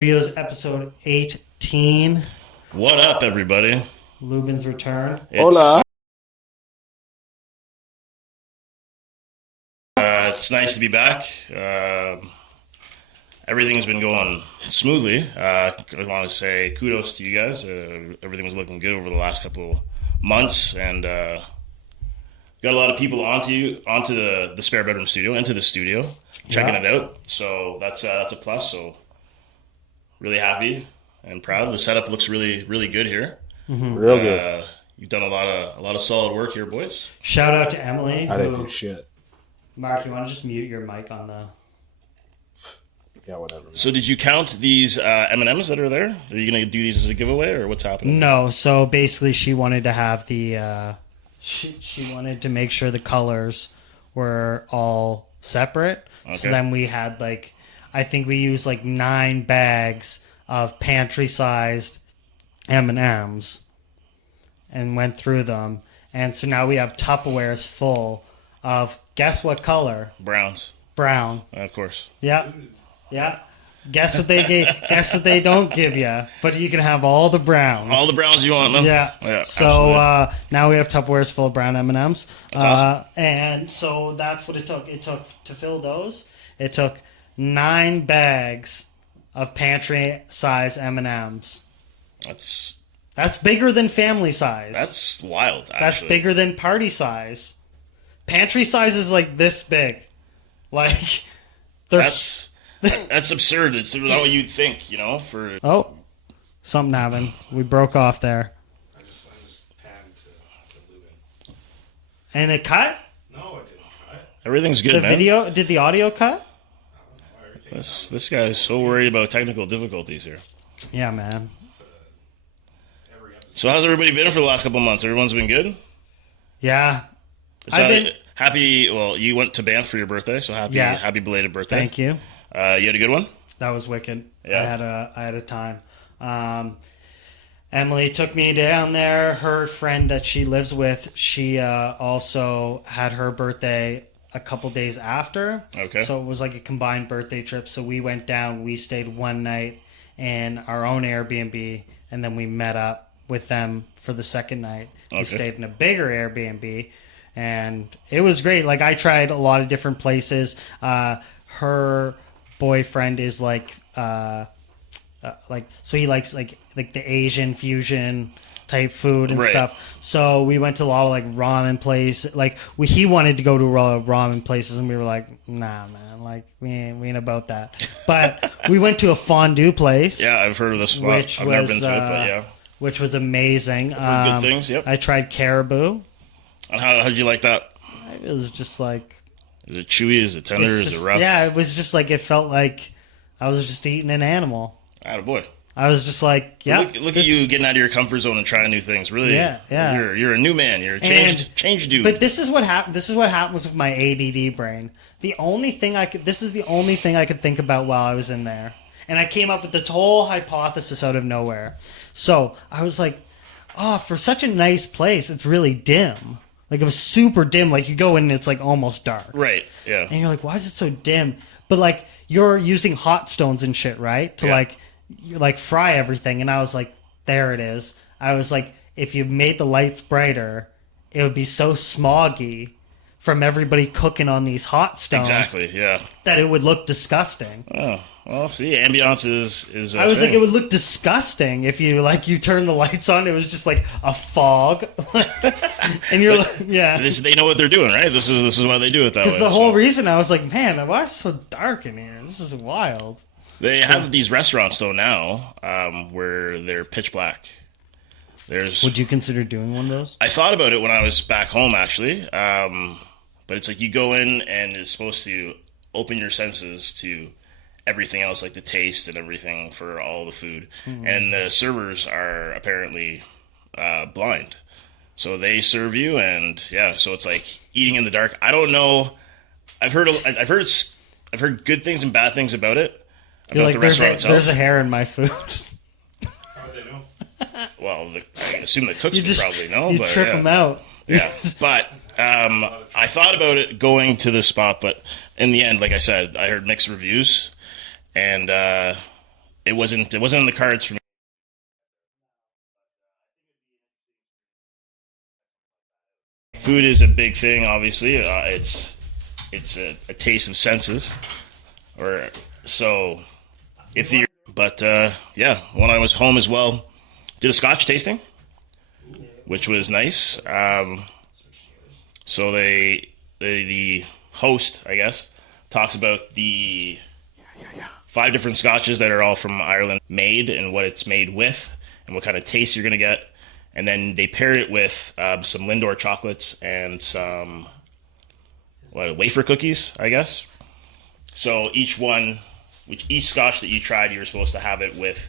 Videos episode 18. What up, everybody? Lubin's return. Hola. It's nice to be back. Everything's been going smoothly. I want to say kudos to you guys. Everything was looking good over the last couple months, and got a lot of people onto the spare bedroom studio, into the studio, checking it out. So that's a plus. So really happy and proud. The setup looks really, really good here. Mm-hmm. Real good. You've done a lot of solid work here, boys. Shout out to Emily. I didn't do shit. Mark, you want to just mute your mic on the... Yeah, whatever. So did you count these M&Ms that are there? Are you going to do these as a giveaway, or what's happening? No, so basically she wanted to have the... She wanted to make sure the colors were all separate. Okay. So then we had I think we used 9 bags of pantry-sized M&Ms and went through them. And so now we have Tupperwares full of, guess what color? Browns. Brown. Of course. Yeah. Yeah. Guess what they gave? Guess what they don't give you? But you can have all the brown. All the browns you want, man. Yeah. So now we have Tupperwares full of brown M&Ms. That's awesome. And so that's what it took. It took to fill those. It took 9 bags of pantry size M&Ms. That's bigger than family size. That's wild, actually. That's bigger than party size. Pantry size is this big. That's absurd. It's not what you'd think, for... Oh, something happened. We broke off there. I just panned to Lubin. And it cut? No, it didn't cut. Everything's good, The man. video, did the audio cut? This guy is so worried about technical difficulties here. Yeah, man. So how's everybody been for the last couple of months? Everyone's been good? Yeah. Happy, well, you went to Banff for your birthday, so happy belated birthday. Thank you. You had a good one? That was wicked. Yeah. I had a time. Emily took me down there. Her friend that she lives with, she also had her birthday a couple days after. Okay. So it was a combined birthday trip. So we went down. We stayed one night in our own Airbnb, and then we met up with them for the second night. Okay. We stayed in a bigger Airbnb, and it was great. I tried a lot of different places. Her boyfriend is so he likes the Asian fusion type food and stuff. So we went to a lot of ramen places. He wanted to go to a lot of ramen places, and we were like, nah, man, we ain't about that. But we went to a fondue place. Yeah, I've heard of this spot. I've never been to it, but yeah. Which was amazing. Good things, yep. I tried caribou. And how did you like that? It was just Is it chewy? Is it tender? Is it rough? Yeah, it was just it felt like I was just eating an animal. Attaboy. I was just yeah. Look at you getting out of your comfort zone and trying new things. Really, yeah. You're a new man. You're a changed dude. But this is what happened. This is what happens with my ADD brain. This is the only thing I could think about while I was in there, and I came up with this whole hypothesis out of nowhere. So I was like, oh, for such a nice place, it's really dim. It was super dim. You go in and it's almost dark. Right. Yeah. And you're like, why is it so dim? But you're using hot stones and shit, right? To you fry everything. And I was like, there it is. I was like, if you made the lights brighter, it would be so smoggy from everybody cooking on these hot stones. Exactly. Yeah. That it would look disgusting. Oh, well, see, ambiance is. I was like, it would look disgusting if you you turn the lights on. It was just a fog, and you're yeah. They know what they're doing, right? This is why they do it that way. Because the whole reason I was like, man, why is it so dark in here? This is wild. They have these restaurants though now, where they're pitch black. Would you consider doing one of those? I thought about it when I was back home, actually. But it's you go in and it's supposed to open your senses to everything else, the taste and everything for all the food. Mm-hmm. And the servers are apparently blind. So they serve you, and so it's eating in the dark. I don't know. I've heard good things and bad things about it. You're the restaurant itself. There's a hair in my food. How would they know? Well, I assume the cooks would probably know. You trip them out. Yeah, but I thought about it going to this spot, but in the end, like I said, I heard mixed reviews, and it wasn't in the cards for me. Food is a big thing, obviously. It's a taste of senses, or so. If you, but yeah, when I was home as well, did a Scotch tasting, which was nice. So the host, I guess, talks about the 5 different scotches that are all from Ireland made and what it's made with and what kind of taste you're gonna get. And then they paired it with some Lindor chocolates and some wafer cookies, I guess. So each scotch that you tried, you were supposed to have it with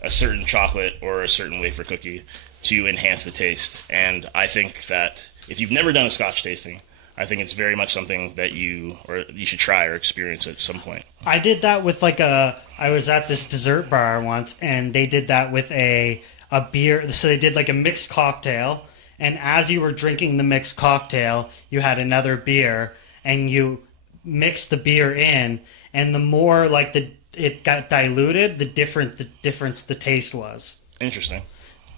a certain chocolate or a certain wafer cookie to enhance the taste. And I think that if you've never done a scotch tasting, I think it's very much something that you should try or experience at some point. I did that with I was at this dessert bar once, and they did that with a beer. So they did like a mixed cocktail, and as you were drinking the mixed cocktail, you had another beer, and you mixed the beer in, and the more it got diluted, the difference the taste was. Interesting.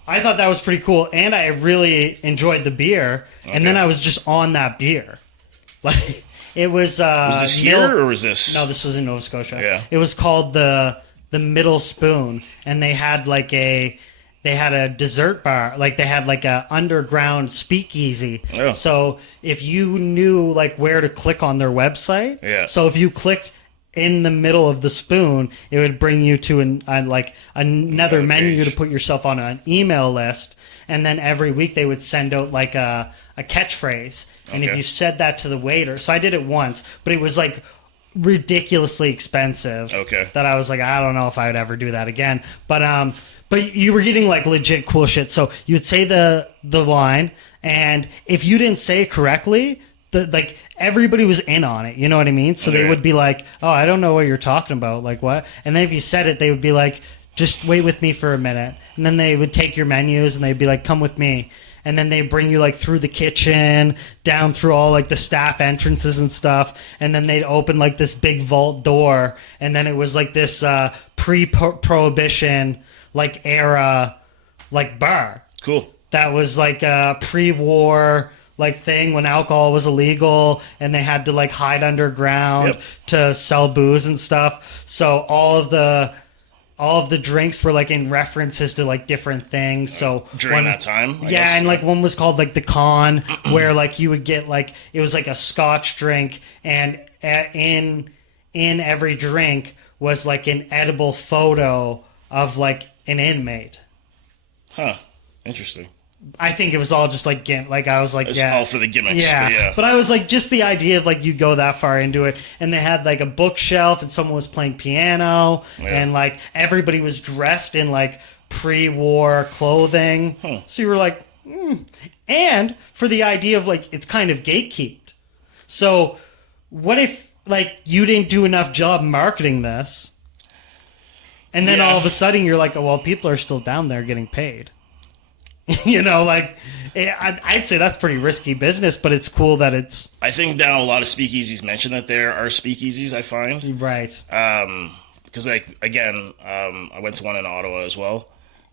I thought that was pretty cool, and I really enjoyed the beer, and then I was just on that beer. Like, it was... was this here, or was this... No, this was in Nova Scotia. Yeah. It was called the Middle Spoon, and they had a dessert bar, they had a underground speakeasy. Yeah. So if you knew where to click on their website, yeah. So if you clicked in the middle of the spoon, it would bring you to another menu to put yourself on an email list, and then every week they would send out a catchphrase, and if you said that to the waiter, so I did it once, but it was ridiculously expensive. Okay. That I was I don't know if I would ever do that again, but you were getting legit cool shit. So you'd say the line, and if you didn't say it correctly, everybody was in on it, you know what I mean? So they would be oh, I don't know what you're talking about, what? And then if you said it, they would be just wait with me for a minute. And then they would take your menus, and they'd be come with me. And then they bring you through the kitchen, down through all the staff entrances and stuff. And then they'd open this big vault door, and then it was this pre-prohibition era bar. Cool. That was a pre-war thing when alcohol was illegal, and they had to hide underground to sell booze and stuff. So all of the drinks were in references to different things. So during that time, I guess. And one was called the Con, where you would get it was a Scotch drink, and in every drink was an edible photo of an inmate. Huh. Interesting. I think it was all just I was it's all for the gimmicks. Yeah. But I was just the idea of you go that far into it, and they had a bookshelf, and someone was playing piano, and everybody was dressed in pre-war clothing. Huh. So you were and for the idea of it's kind of gatekeeped. So what if you didn't do enough job marketing this, and then all of a sudden you're oh, well, people are still down there getting paid. You know, I'd say that's pretty risky business, but it's cool that it's... I think now a lot of speakeasies mention that there are speakeasies, I find. Right. Because, again, I went to one in Ottawa as well.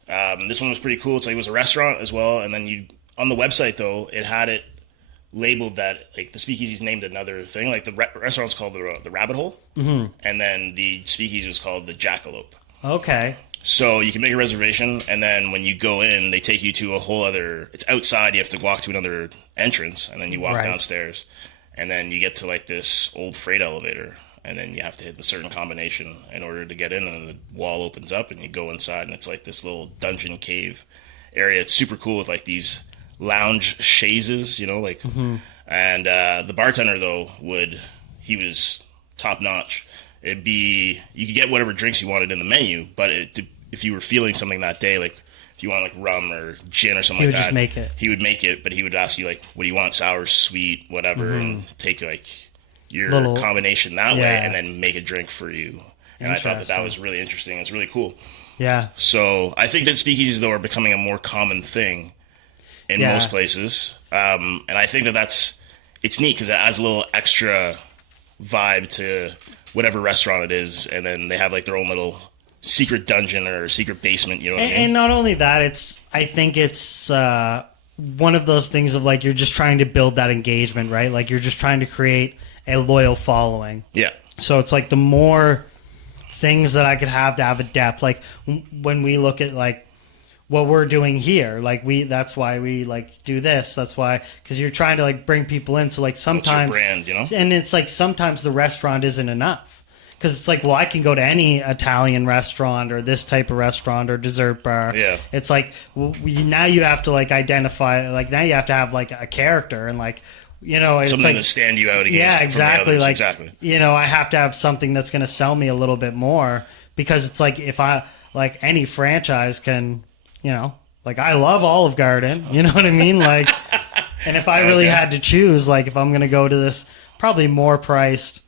This one was pretty cool. It was a restaurant as well, and then on the website, though, it had it labeled that, the speakeasy's named another thing. The restaurant's called the Rabbit Hole, and then the speakeasy was called the Jackalope. Okay. So you can make a reservation, and then when you go in, they take you to a whole other... It's outside, you have to walk to another entrance, and then you walk downstairs, and then you get to, this old freight elevator, and then you have to hit a certain combination in order to get in, and the wall opens up, and you go inside, and it's this little dungeon cave area. It's super cool with, these lounge chaises, and the bartender, though, he was top-notch. You could get whatever drinks you wanted in the menu, but if you were feeling something that day, if you want rum or gin or something like that, just make it. He would make it, but he would ask you what do you want, sour, sweet, whatever, and take your combination that way, and then make a drink for you. And I thought that was really interesting. It's really cool. Yeah. So I think that speakeasies, though, are becoming a more common thing in most places, and I think it's neat because it adds a little extra vibe to whatever restaurant it is, and then they have their own little secret dungeon or secret basement. You know what I mean? And not only that, I think it's one of those things of like you're just trying to build that engagement, right? Like you're just trying to create a loyal following. Yeah. So it's like the more things that I could have to have a depth, like when we look at like what we're doing here, like that's why we like do this. That's why, because you're trying to like bring people in. So like sometimes, what's your brand, you know? And it's like sometimes the restaurant isn't enough. Because it's like, well, I can go to any Italian restaurant or this type of restaurant or dessert bar. Yeah. It's like, well, now you have to like identify, like now you have to have like a character and like, you know, it's something like, to stand you out against. yeah, from the exactly. others. Like, exactly. You know, I have to have something that's going to sell me a little bit more because it's like if I like any franchise can, you know, like I love Olive Garden, you know what I mean? Like, and if I really had to choose, like if I'm going to go to this probably more priced,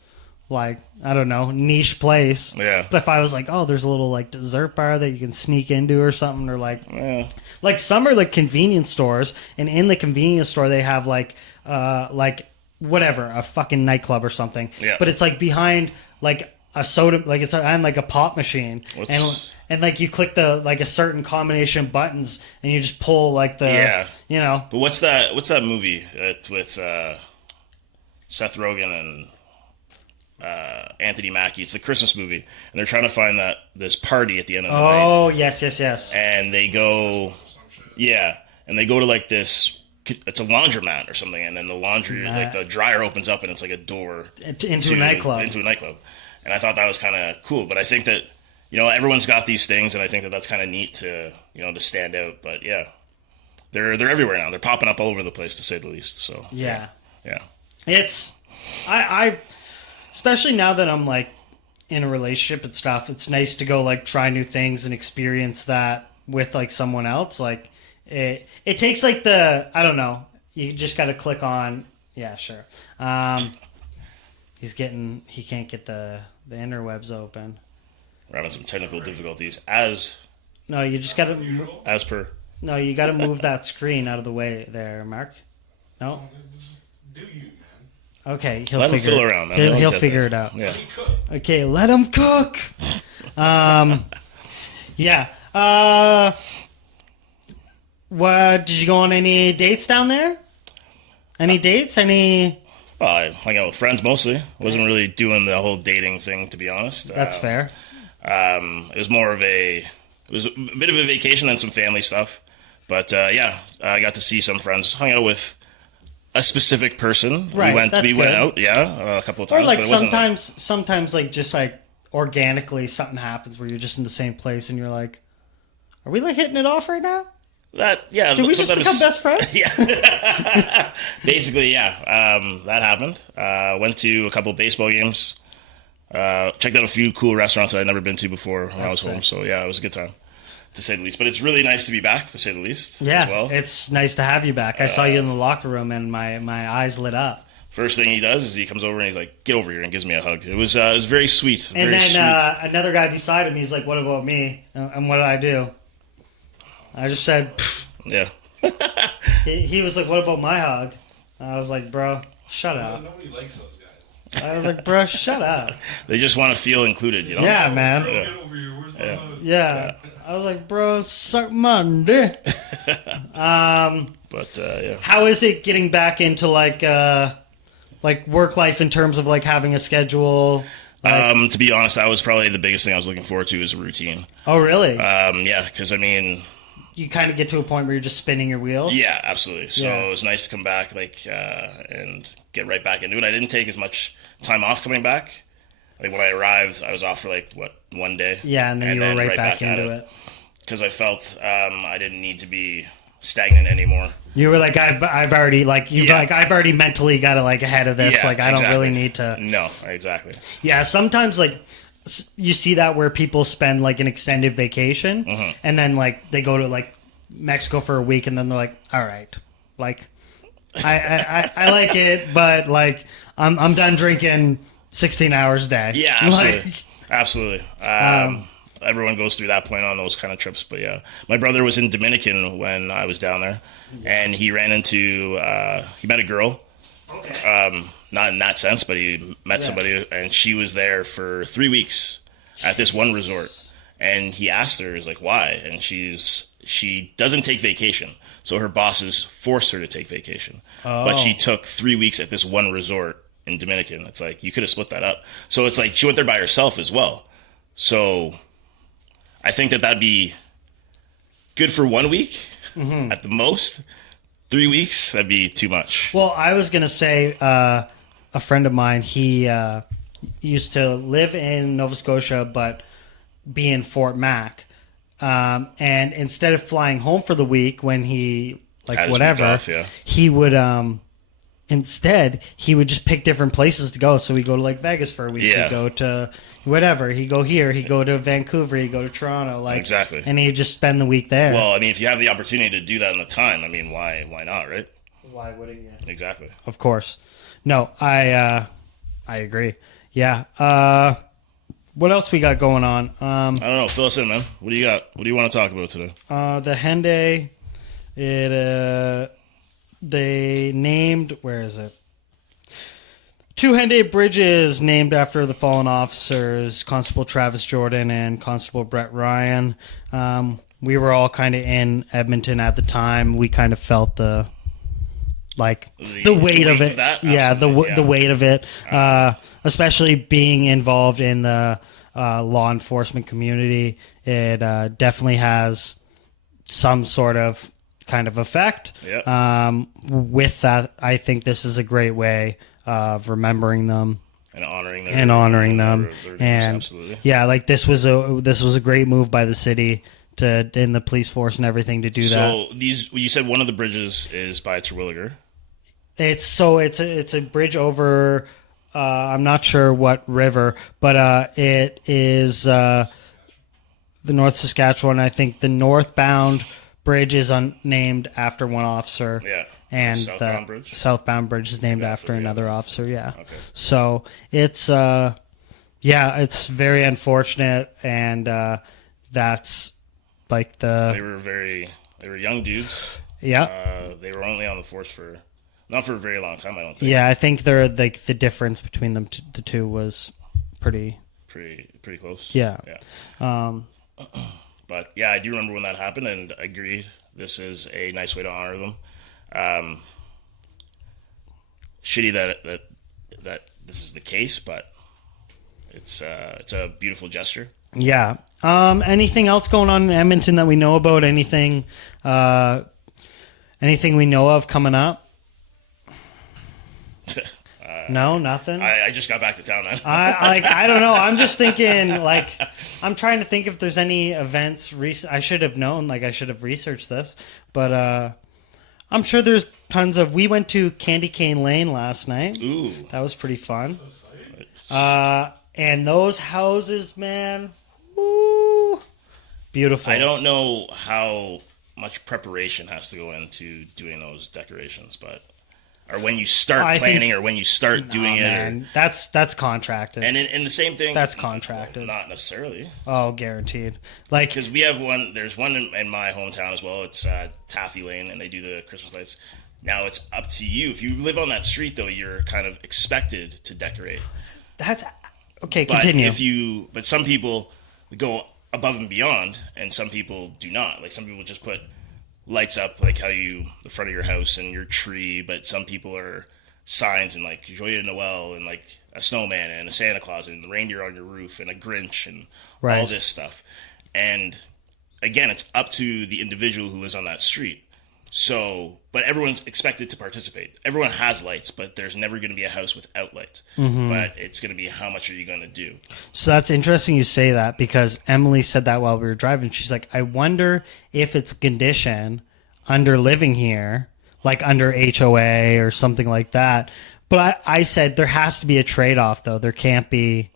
like, I don't know, niche place. Yeah. But if I was like, oh, there's a little like dessert bar that you can sneak into or something, or like some are like convenience stores, and in the convenience store they have like whatever, a fucking nightclub or something. Yeah. But it's like behind like a soda, like it's behind like a pop machine. And like you click the like a certain combination of buttons and you just pull like the you know. But what's that movie with Seth Rogen and Anthony Mackie? It's the Christmas movie, and they're trying to find this party at the end of the night. Oh, yes. And they go, and they go to like this. It's a laundromat or something, and then the laundry, like the dryer opens up, and it's like a door into a nightclub. Into a nightclub, and I thought that was kind of cool. But I think that everyone's got these things, and I think that that's kind of neat to to stand out. But yeah, they're everywhere now. They're popping up all over the place, to say the least. So yeah. It's I especially now that I'm like in a relationship and stuff. It's nice to go like try new things and experience that with like someone else. Like it takes like I don't know. You just got to click on. Yeah, sure. He can't get the interwebs open. We're having some technical difficulties No, you just got to No, you got to move that screen out of the way there, Mark. No? Do you, man? Okay, let him fiddle around, man. He'll figure it out. Yeah. Okay, let him cook. Yeah. What, did you go on any dates down there? Any dates? Any? Well, I hung out with friends mostly. I wasn't really doing the whole dating thing, to be honest. That's fair. It was more of it was a bit of a vacation and some family stuff. But I got to see some friends. Hung out with a specific person. Right, we went out, a couple of times. Or like but it wasn't sometimes like just like organically something happens where you're just in the same place and you're like, are we like hitting it off right now? Did we just become best friends? Yeah. Basically, yeah. That happened. Went to a couple of baseball games. Checked out a few cool restaurants that I'd never been to before when I was home. So yeah, it was a good time, to say the least. But it's really nice to be back, to say the least. Yeah, as well. It's nice to have you back. I saw you in the locker room and my eyes lit up. First thing he does is he comes over and he's like, "Get over here," and gives me a hug. It was very sweet. And very then sweet. Another guy beside him, he's like, "What about me?" And what did I do? I just said, pfft. Yeah. He was like, "What about my hug?" I was like, "Bro, shut up." Nobody likes those guys. I was like, "Bro, shut up." They just want to feel included, you know? Yeah, man. Get over here. Where's my hug? Yeah. I was like, "Bro, suck my dick." But yeah. How is it getting back into like work life in terms of like having a schedule? To be honest, that was probably the biggest thing I was looking forward to, is a routine. Oh, really? Yeah, because I mean, you kind of get to a point where you're just spinning your wheels? yeah, absolutely. So Yeah. it was nice to come back, and get right back into it. I didn't take as much time off coming back. Like when I arrived, I was off for 1 day. Yeah, and then you were right back into it. Because I felt I didn't need to be stagnant anymore. You were like, I've already I've already mentally got ahead of this. Yeah, I don't really need to. No, exactly. Yeah, sometimes you see that where people spend an extended vacation, and then they go to Mexico for a week, and then they're like, all right, I like it, but I'm done drinking 16 hours a day. Yeah, absolutely, absolutely. Everyone goes through that point on those kind of trips, but yeah, my brother was in Dominican when I was down there, and he ran into he met a girl. Okay. Not in that sense, but he met somebody, and she was there for 3 weeks at this one resort. And he asked her, he's like, why? And she doesn't take vacation. So her bosses forced her to take vacation. But she took 3 weeks at this one resort in Dominican. It's like, you could have split that up. So it's like, she went there by herself as well. So I think that'd be good for 1 week at the most. 3 weeks, that'd be too much. Well, I was going to say, a friend of mine, he used to live in Nova Scotia, but be in Fort Mac. And instead of flying home for the week when he, like, Had his whatever, week off, yeah. he would, instead, he would just pick different places to go. So he'd go to, like, Vegas for a week. Yeah. He'd go to whatever. He'd go here. He'd go to Vancouver. He'd go to Toronto. Like, Exactly. And he'd just spend the week there. Well, I mean, if you have the opportunity to do that in the time, I mean, why not, right? Why wouldn't you? Exactly. Of course. No, I agree. Yeah. What else we got going on? I don't know. Fill us in, man. What do you got? What do you want to talk about today? The Henday, they named, where is it? 2 Henday bridges named after the fallen officers, Constable Travis Jordan and Constable Brett Ryan. We were all kind of in Edmonton at the time. We kind of felt the weight of it. That? Yeah, the Absolutely, weight of it, especially being involved in the law enforcement community. It definitely has some sort of kind of effect. Yep. With that, I think this is a great way of remembering them And honoring them. and Absolutely. yeah, like this was a great move by the city to in the police force and everything to do that. So you said one of the bridges is by Terwilliger. It's a bridge over. I'm not sure what river, but it is the North Saskatchewan. I think the northbound bridge is named after one officer. Yeah. And Southbound the bridge? southbound bridge is named after another officer. Yeah. Okay. So it's it's very unfortunate, and that's like They were young dudes. yeah. They were only on the force for not for a very long time, I don't think. Yeah, I think they're like the difference between them the two was pretty close. yeah. But yeah, I do remember when that happened, and agreed. This is a nice way to honor them. Shitty that this is the case, but it's a beautiful gesture. Yeah. Anything else going on in Edmonton that we know about? Anything we know of coming up? No, nothing. I just got back to town, man. I don't know. I'm just thinking, like, I'm trying to think if there's any events I should have known, like I should have researched this, but I'm sure there's tons of. We went to Candy Cane Lane last night. Ooh, that was pretty fun. And those houses, man, woo, beautiful. I don't know how much preparation has to go into doing those decorations, or when you start planning, or when you start doing it. Man, that's contracted. And in the same thing, that's contracted. Not necessarily. Oh, guaranteed. Like, because we have one. There's one in my hometown as well. It's Taffy Lane, and they do the Christmas lights. Now it's up to you. If you live on that street, though, you're kind of expected to decorate. That's okay. Continue. But some people go above and beyond, and some people do not. Like, some people just put lights up, like the front of your house and your tree, but some people are signs and like Joyeux Noël and like a snowman and a Santa Claus and the reindeer on your roof and a Grinch and all this stuff. And again, it's up to the individual who lives on that street. So, but everyone's expected to participate. Everyone has lights, but there's never going to be a house without lights. Mm-hmm. But it's going to be how much are you going to do? So that's interesting you say that, because Emily said that while we were driving. She's like, I wonder if it's a condition under living here, like under HOA or something like that. But I said there has to be a trade-off, though. There can't be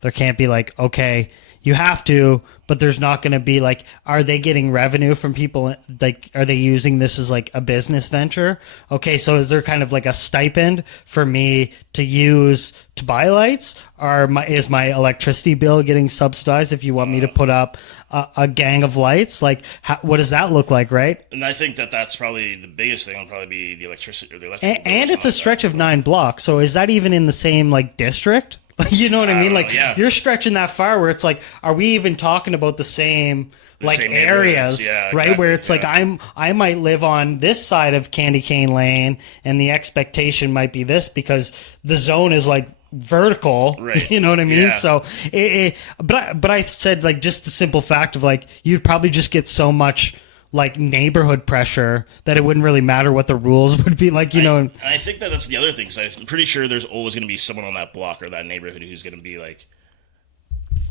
like, okay, you have to, but there's not going to be like, are they getting revenue from people? Like, are they using this as like a business venture? Okay, so is there kind of like a stipend for me to use to buy lights? Or is my electricity bill getting subsidized if you want me to put up a gang of lights? Like, what does that look like, right? And I think that's probably the biggest thing will probably be the electricity or the and it's a stretch of 9 blocks. So is that even in the same like district? You know what I mean? Like, yeah. you're stretching that far where it's like, are we even talking about the same same areas, neighborhoods. Yeah, right? exactly, Where it's like I might live on this side of Candy Cane Lane, and the expectation might be this because the zone is like vertical, right? You know what I mean? Yeah. So, but I said like just the simple fact of like you'd probably just get so much like neighborhood pressure that it wouldn't really matter what the rules would be like, you know. And I think that's the other thing, because I'm pretty sure there's always going to be someone on that block or that neighborhood who's going to be like,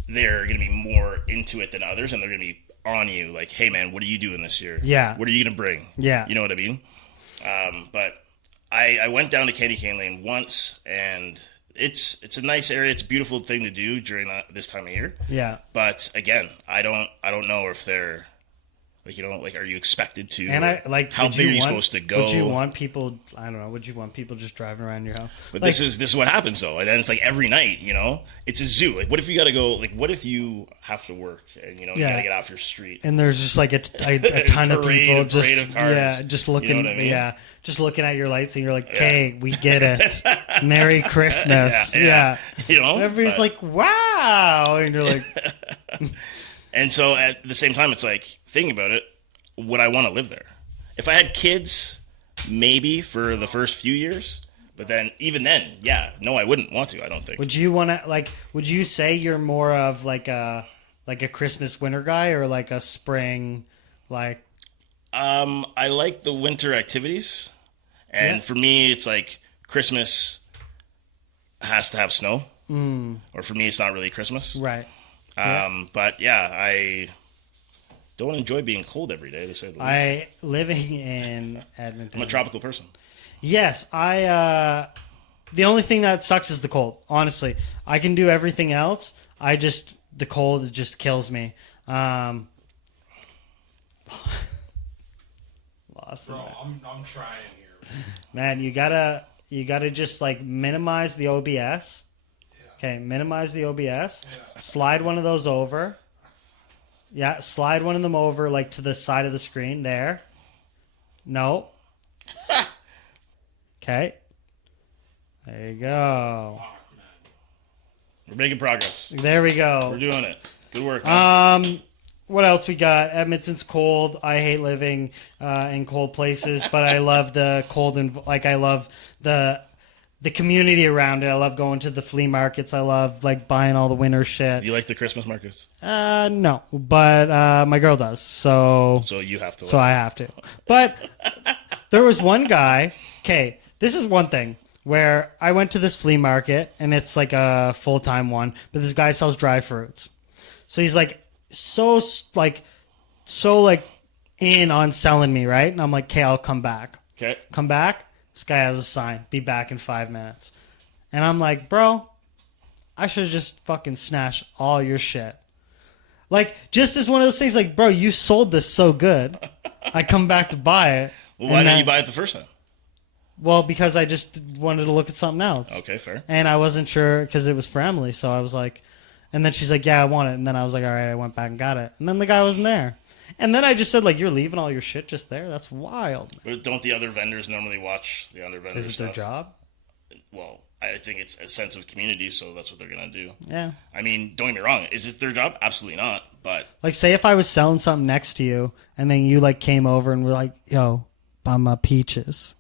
they're going to be more into it than others, and they're going to be on you like, hey man, what are you doing this year? Yeah. What are you going to bring? Yeah. You know what I mean? But I went down to Candy Cane Lane once, and it's a nice area. It's a beautiful thing to do during this time of year. Yeah. But again, I don't know if they're like, you know, like, are you expected to? And I like how big are you supposed to go? Would you want people? I don't know. Would you want people just driving around your house? But like, this is what happens though, and then it's like every night, you know, it's a zoo. Like, what if you got to go? Like, what if you have to work and you know you got to get off your street? And there's just like a ton of people just of cars. just looking, you know what I mean? just looking at your lights, and you're like, "Okay, we get it. Merry Christmas." Yeah. You know, everybody's like, "Wow," and you're like, and so at the same time, it's like, thinking about it, would I want to live there? If I had kids, maybe for the first few years, but then even then, yeah, no, I wouldn't want to. I don't think. Would you want to like? Would you say you're more of like a Christmas winter guy or like a spring like? I like the winter activities, and for me, it's like Christmas has to have snow, or for me, it's not really Christmas, right? But yeah, I don't enjoy being cold every day, to say the least. Living in Edmonton. I'm a tropical person. Yes, the only thing that sucks is the cold. Honestly, I can do everything else. The cold, it just kills me. Lost Bro, I'm trying here. Man, you gotta just like minimize the OBS. Yeah. Okay, minimize the OBS. Yeah. Slide one of those over. Yeah, slide one of them over like to the side of the screen there. No. Okay. There you go. Fuck, man. We're making progress. There we go. We're doing it. Good work, man. What else we got? Edmonton's cold. I hate living in cold places, but I love the cold and like I love the community around it. I love going to the flea markets. I love like buying all the winter shit. You like the Christmas markets? No, but my girl does. So you have to. So I have to. But there was one guy. Okay, this is one thing where I went to this flea market and it's like a full-time one, but this guy sells dry fruits. So he's like so in on selling me, right? And I'm like, okay, I'll come back. Okay. Come back. This guy has a sign. Be back in 5 minutes. And I'm like, bro, I should have just fucking snatched all your shit. Like, just as one of those things, like, bro, you sold this so good. I come back to buy it. Well, why didn't you buy it the first time? Well, because I just wanted to look at something else. Okay, fair. And I wasn't sure because it was for Emily. So I was like, and then she's like, yeah, I want it. And then I was like, all right, I went back and got it. And then the guy wasn't there. And then I just said, like, you're leaving all your shit just there? That's wild. But don't the other vendors normally watch the other vendors' Is it their job? Well, I think it's a sense of community, so that's what they're going to do. Yeah. I mean, don't get me wrong. Is it their job? Absolutely not. But like, say if I was selling something next to you, and then you, like, came over and were like, yo, buy my peaches.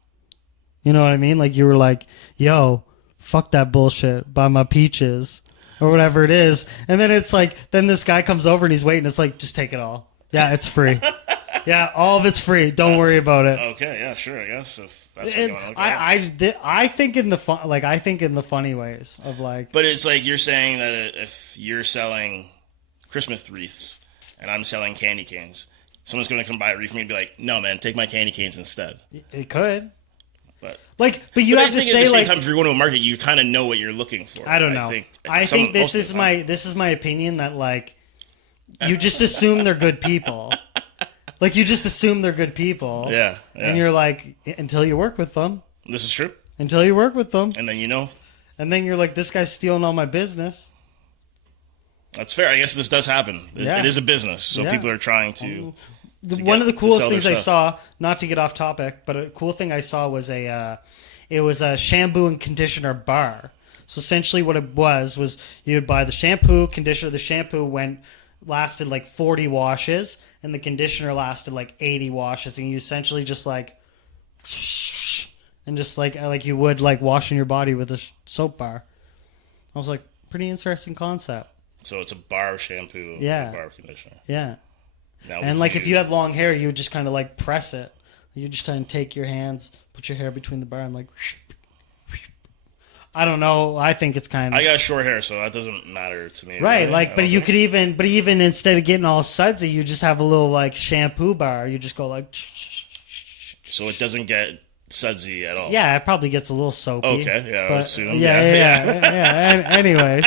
You know what I mean? Like, you were like, yo, fuck that bullshit. Buy my peaches. Or whatever it is. And then it's like, then this guy comes over and he's waiting. It's like, just take it all. Yeah, it's free. Yeah, all of it's free. Don't worry about it. Okay, yeah, sure, I guess. If that's how you want to look at it. I think in the funny ways of like. But it's like you're saying that if you're selling Christmas wreaths and I'm selling candy canes, someone's going to come buy a wreath from me and be like, no, man, take my candy canes instead. It could. But you have I to think say, at the same like, time, if you're going to a market, you kind of know what you're looking for. I don't know. I think this is my opinion that like you just assume they're good people. Like you just assume they're good people. Yeah. And you're like, until you work with them. This is true. Until you work with them. And then you know. And then you're like, this guy's stealing all my business. That's fair. I guess this does happen. Yeah. It is a business, so Yeah. people are trying to. One of the coolest sell their things I stuff. saw, not to get off topic, but a cool thing I saw was it was a shampoo and conditioner bar. So essentially what it was you would buy the shampoo, conditioner. The shampoo lasted like 40 washes, and the conditioner lasted like 80 washes, and you essentially just like, and just like you would like washing your body with a soap bar. I was like, pretty interesting concept. So it's a bar shampoo, Yeah. a bar conditioner. Yeah. Now, And like if you had long hair, you would just kind of like press it. You just kind of take your hands, put your hair between the bar, and like. I don't know. I think it's kind of. I got short hair, so that doesn't matter to me. Right, really. like, but you could even instead of getting all sudsy, you just have a little like shampoo bar. You just go like. So it doesn't get sudsy at all. Yeah, it probably gets a little soapy. Okay, yeah, I would assume. Yeah. Anyways,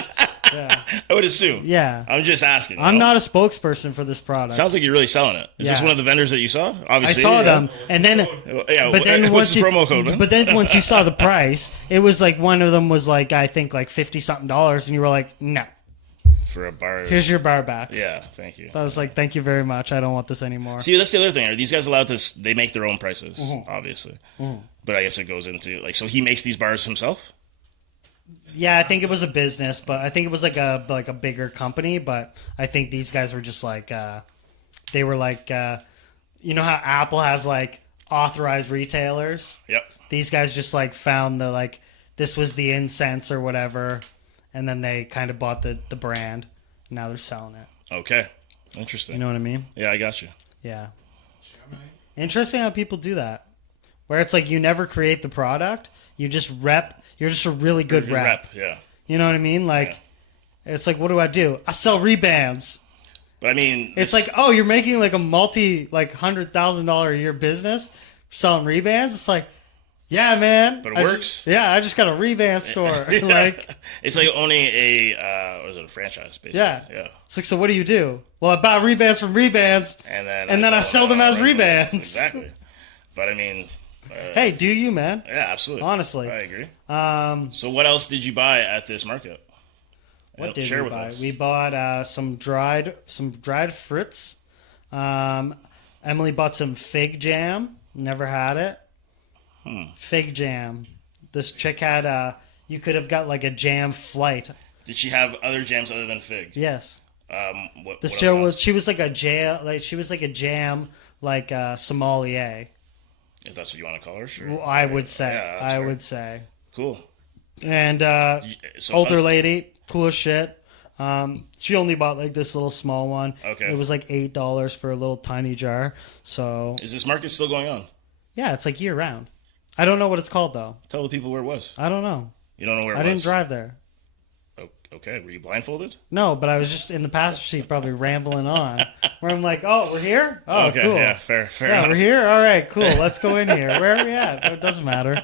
yeah, I would assume. yeah. I'm just asking. I'm not a spokesperson for this product. Sounds like you're really selling it. Is this Yeah. one of the vendors that you saw? I Obviously, saw yeah. them, and then. Yeah, But then what's once the you, promo code, man? but then once you saw the price, it was like one of them was like I think like $50-something, and you were like, no, For a bar. here's your bar back. Yeah, thank you. I was like, thank you very much. I don't want this anymore. See, that's the other thing. Are these guys allowed to? They make their own prices, Mm-hmm. obviously. But I guess it goes into like, so he makes these bars himself. Yeah, I think it was a business, but I think it was like a bigger company. But I think these guys were just like they were like you know how Apple has like authorized retailers. Yep. These guys just like found the like this was the incense or whatever, and then they kind of bought the brand. Now they're selling it. Okay. Interesting. You know what I mean? Yeah, I got you. Yeah. Interesting how people do that. Where it's like you never create the product, you just rep. You're just a really good rep. Yeah. You know what I mean? Like, it's like, what do? I sell rebands. But I mean, It's like, oh, you're making like a $100,000 a year business selling rebands. It's like, yeah, man. But it works. I just got a reband store. Like, it's like owning a what is it, a franchise, basically. yeah. Yeah. It's like, so what do you do? Well, I buy rebands from rebands, And then I sell them as rebands. Exactly. But I mean, Hey, do you, man? yeah, absolutely. Honestly. I agree. Um, So what else did you buy at this market? What did Share we with buy? us. We bought some dried fruits. Emily bought some fig jam. Never had it. Fig jam. This chick had you could have got like a jam flight. Did she have other jams other than fig? Yes. What She other was ones? she was like a jam sommelier. If that's what you want to call her, sure. I would say. Yeah, that's fair. would say. Cool. And So older lady, cool as shit. She only bought like this little small one. Okay. It was like $8 for a little tiny jar. So Is this market still going on? yeah, it's like year round. I don't know what it's called though. Tell the people where it was. I don't know. You don't know where it I was? didn't drive there. Okay, were you blindfolded? No, but I was just in the passenger seat, probably rambling on. Where I'm like, "Oh, we're here. Oh, Okay, cool. yeah, fair Yeah, enough. we're here. All right, cool. Let's go in here. Where are we at? It doesn't matter.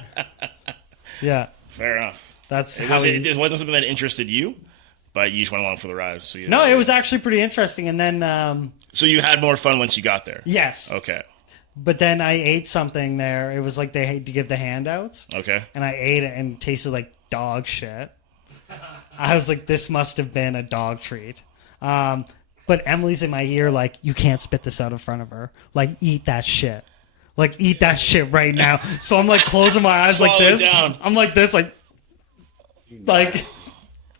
Yeah, Fair enough. that's It how. wasn't something that interested you, but you just went along for the ride. So No, it was actually pretty interesting. And then, So you had more fun once you got there. yes, Okay. but then I ate something there. It was like they had to give the handouts, Okay. and I ate it and it tasted like dog shit. I was like, this must have been a dog treat. But Emily's in my ear, like, you can't spit this out in front of her. Like, eat that shit. Like, eat that shit right now. So I'm like closing my eyes like Swallow it this. down. I'm like this, like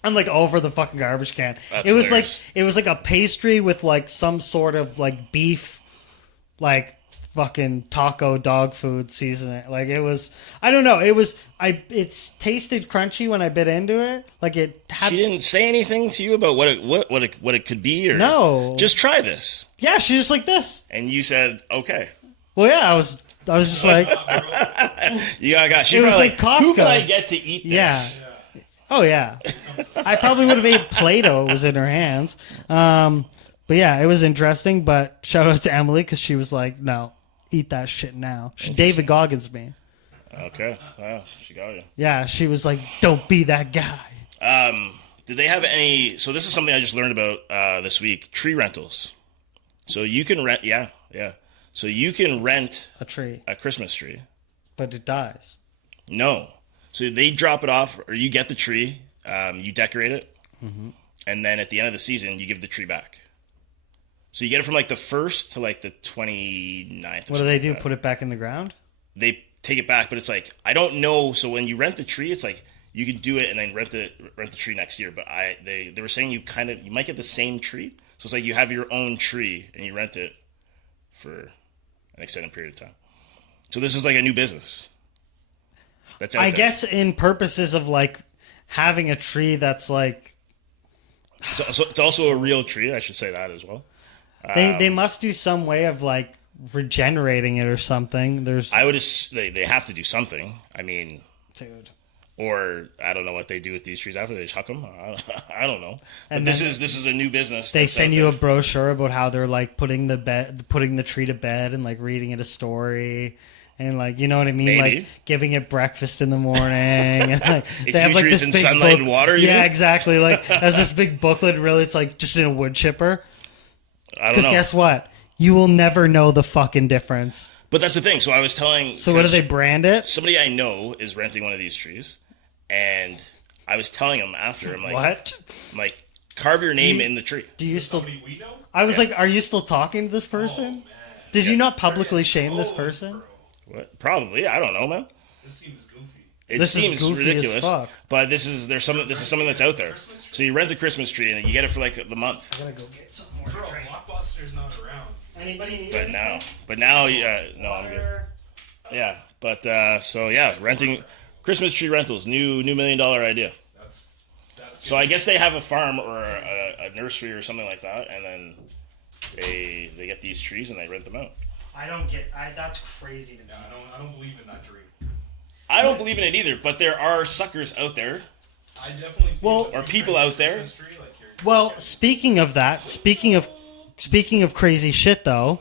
I'm like over the fucking garbage can. That's it was hilarious. like it was like a pastry with like some sort of like beef, like fucking taco dog food seasoning. Like it was, I don't know. It's tasted crunchy when I bit into it. Like it had. She didn't say anything to you about what it could be, or No. Just try this, Yeah, she's just like this. and you said okay. Well, yeah, I was just like, You got. She It was probably like Costco. Who can I get to eat this? yeah. Oh yeah, I probably would have ate Play-Doh. It was in her hands. But yeah, it was interesting. But shout out to Emily because she was like, "No, eat that shit now." She David Goggins me. Okay. Wow, she got you. Yeah, she was like, "Don't be that guy." Did they have any? So this is something I just learned about this week. Tree rentals. So you can rent. Yeah. So you can rent A tree, a Christmas tree. but it dies. No. So they drop it off, or you get the tree, you decorate it, and then at the end of the season, you give the tree back. So you get it from like the 1st to like the 29th. What do they do? Put it back in the ground? They take it back, but it's like, I don't know. So when you rent the tree, it's like you could do it and then rent the tree next year. But they were saying you might get the same tree. So it's like you have your own tree and you rent it for an extended period of time. So this is like a new business. That's out I there. guess in purposes of like having a tree that's like So it's also a real tree. I should say that as well. they must do some way of like regenerating it or something. I would they have to do something. I mean, dude. or I don't know what they do with these trees after they just huck them. I don't know. But And this then is a new business. They that's send out you a there. brochure about how they're like putting the tree to bed and like reading it a story. And like, you know what I mean? Maybe. Like giving it breakfast in the morning. And like Its they have like nutrients this in big sunlight book. and water, you Yeah, mean? exactly. Like has this big booklet. Really, it's like just in a wood chipper. I don't Because know. guess what? You will never know the fucking difference. But that's the thing. So I was telling. So what do they brand it? Somebody I know is renting one of these trees, and I was telling him after. I'm like, What? I'm like, carve your name in the tree. Do you still? Somebody we know? I was like, are you still talking to this person? Did you not publicly shame this person? Bro, What? Probably. I don't know, man. this seems goofy. It This is seems goofy as ridiculous, fuck. but this is something that's out there. So you rent a Christmas tree and you get it for like the month. I gotta go get some more. Bro, Blockbuster's not around. Anybody need But now, yeah, no, I'm good. Yeah, but so yeah, renting Christmas tree rentals, new $1 million idea. That's So I guess they have a farm or a nursery or something like that, and then they get these trees and they rent them out. I don't get. That's crazy to me. yeah, I don't believe in that dream. I don't believe in it either, but there are suckers out there. I definitely feel Well- that Or if people you rent out there. a Christmas tree, like you're- Well, speaking of that, speaking of crazy shit though,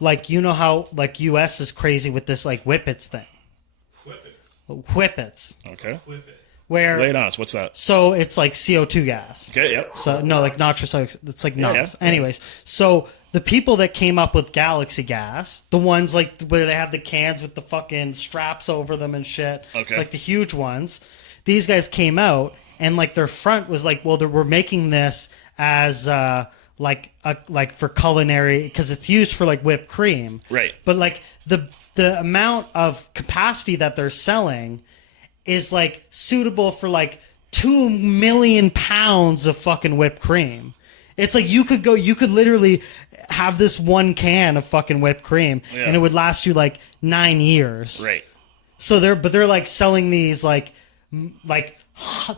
like you know how like U.S. is crazy with this like whippets thing, whippets, Okay, Whip it. where lay it on us. What's that? so it's like CO2 gas. Okay, yep. So no, like nitrous oxide. It's like NOx. yeah. Anyways, so the people that came up with Galaxy Gas, the ones like where they have the cans with the fucking straps over them and shit, Okay. like the huge ones, these guys came out and like their front was like, well, we're making this as like for culinary because it's used for like whipped cream, Right. But like the amount of capacity that they're selling is like suitable for like 2 million pounds of fucking whipped cream. It's like you could literally have this one can of fucking whipped cream and it would last you like 9 years. Right. So they're like selling these like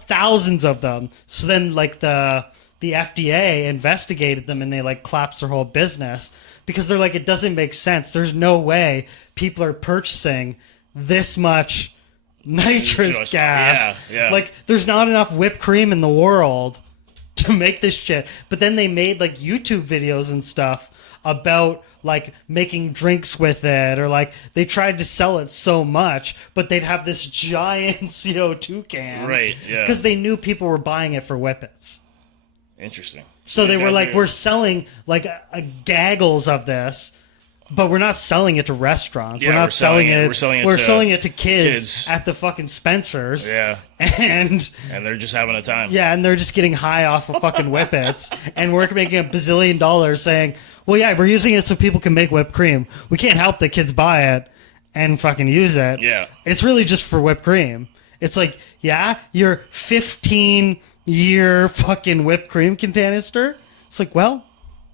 thousands of them. So then like the FDA investigated them and they like collapsed their whole business because they're like, it doesn't make sense. There's no way people are purchasing this much nitrous gas. Yeah. Like there's not enough whipped cream in the world to make this shit. But then they made like YouTube videos and stuff about like making drinks with it, or like they tried to sell it so much, but they'd have this giant CO2 can. Right, yeah. Because they knew people were buying it for whippets. Interesting. So they These were guys like, are- we're selling like a gaggles of this, but we're not selling it to restaurants. Yeah, we're not we're selling selling it- it. we're selling it to to kids kids. at the fucking Spencer's. Yeah. And And they're just having a time. yeah, and they're just getting high off of fucking whippets, and we're making $1 bazillion saying, well, yeah, we're using it so people can make whipped cream. We can't help that kids buy it and fucking use it. Yeah. It's really just for whipped cream. It's like, yeah, your 15-year fucking whipped cream canister. It's like, well,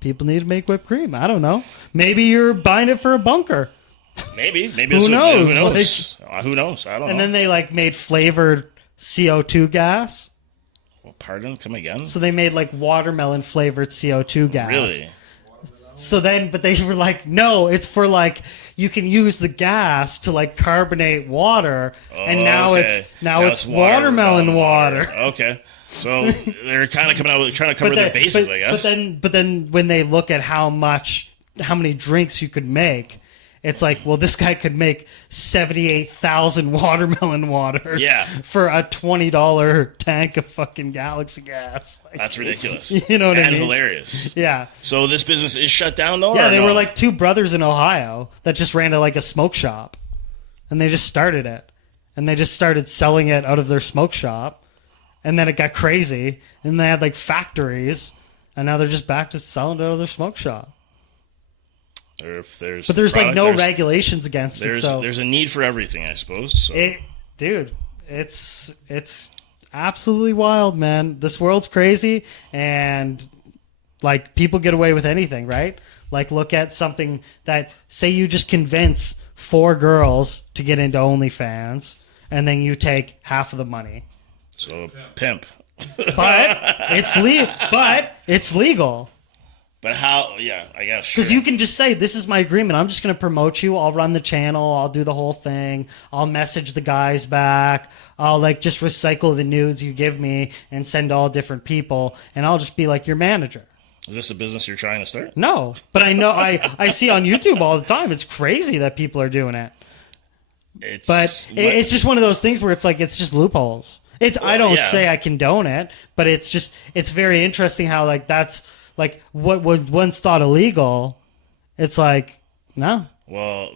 people need to make whipped cream. I don't know. Maybe you're buying it for a bunker. Maybe. Who this knows? Who knows? Who knows? I don't know. And then they like made flavored CO2 gas. Well, pardon? Come again? So they made like watermelon flavored CO2 gas. Really? So then, but they were like, no, it's for like, you can use the gas to like carbonate water. And now Okay. it's watermelon water. Okay. So they're kind of coming out with trying to cover their bases, I guess. But then when they look at how many drinks you could make, it's like, well, this guy could make 78,000 watermelon waters Yeah. for a $20 tank of fucking Galaxy Gas. Like, That's ridiculous. You know what I and mean? hilarious. yeah. So this business is shut down, though? Yeah, or they no? were like two brothers in Ohio that just ran to like a smoke shop. And they just started it. And they just started selling it out of their smoke shop. And then it got crazy. And they had like factories. And now they're just back to selling it out of their smoke shop. Or if there's But there's like product, no there's- regulations against it. So There's a need for everything, I suppose. So. dude, it's absolutely wild, man. This world's crazy, and like people get away with anything, right? Like look at something that, say you just convince 4 girls to get into OnlyFans, and then you take half of the money. So pimp. But it's legal. But how? Yeah, I guess. Because you can just say, this is my agreement. I'm just going to promote you. I'll run the channel. I'll do the whole thing. I'll message the guys back. I'll like just recycle the nudes you give me and send to all different people. And I'll just be like your manager. Is this a business you're trying to start? No, but I know I see on YouTube all the time. It's crazy that people are doing it. It's just one of those things where it's like, it's just loopholes. I don't say I condone it, but it's very interesting how like that's like what was once thought illegal. It's like, no. Well,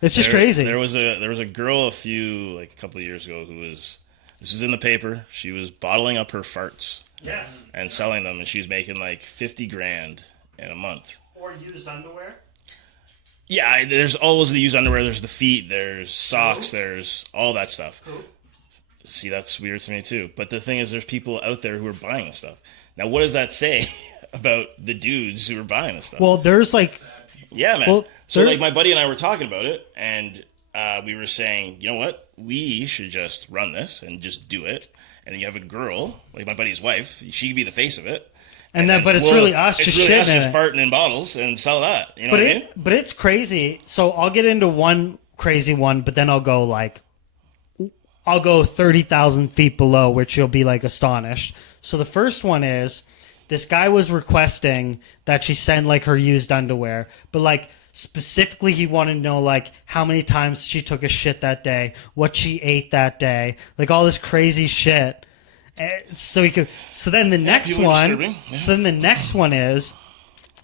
it's just crazy. There was a girl a couple of years ago this was in the paper. She was bottling up her farts. Yes. And selling them, and she was making like $50,000 in a month. Or used underwear. Yeah, there's always the used underwear. There's the feet. There's socks. There's all that stuff. See, that's weird to me too. But the thing is, there's people out there who are buying this stuff. Now, what does that say about the dudes who are buying this stuff? Well, there's like, yeah, man. So like my buddy and I were talking about it, and we were saying, you know what? We should just run this and just do it. And then you have a girl, like my buddy's wife, she could be the face of it. But it's really us just shitting in it. Farting in bottles and sell that. You know what I mean? But it's crazy. So I'll get into one crazy one, but then I'll go 30,000 feet below, which you'll be like astonished. So the first one is, this guy was requesting that she send like her used underwear, but like specifically he wanted to know like how many times she took a shit that day, what she ate that day, like all this crazy shit. So then the next one is,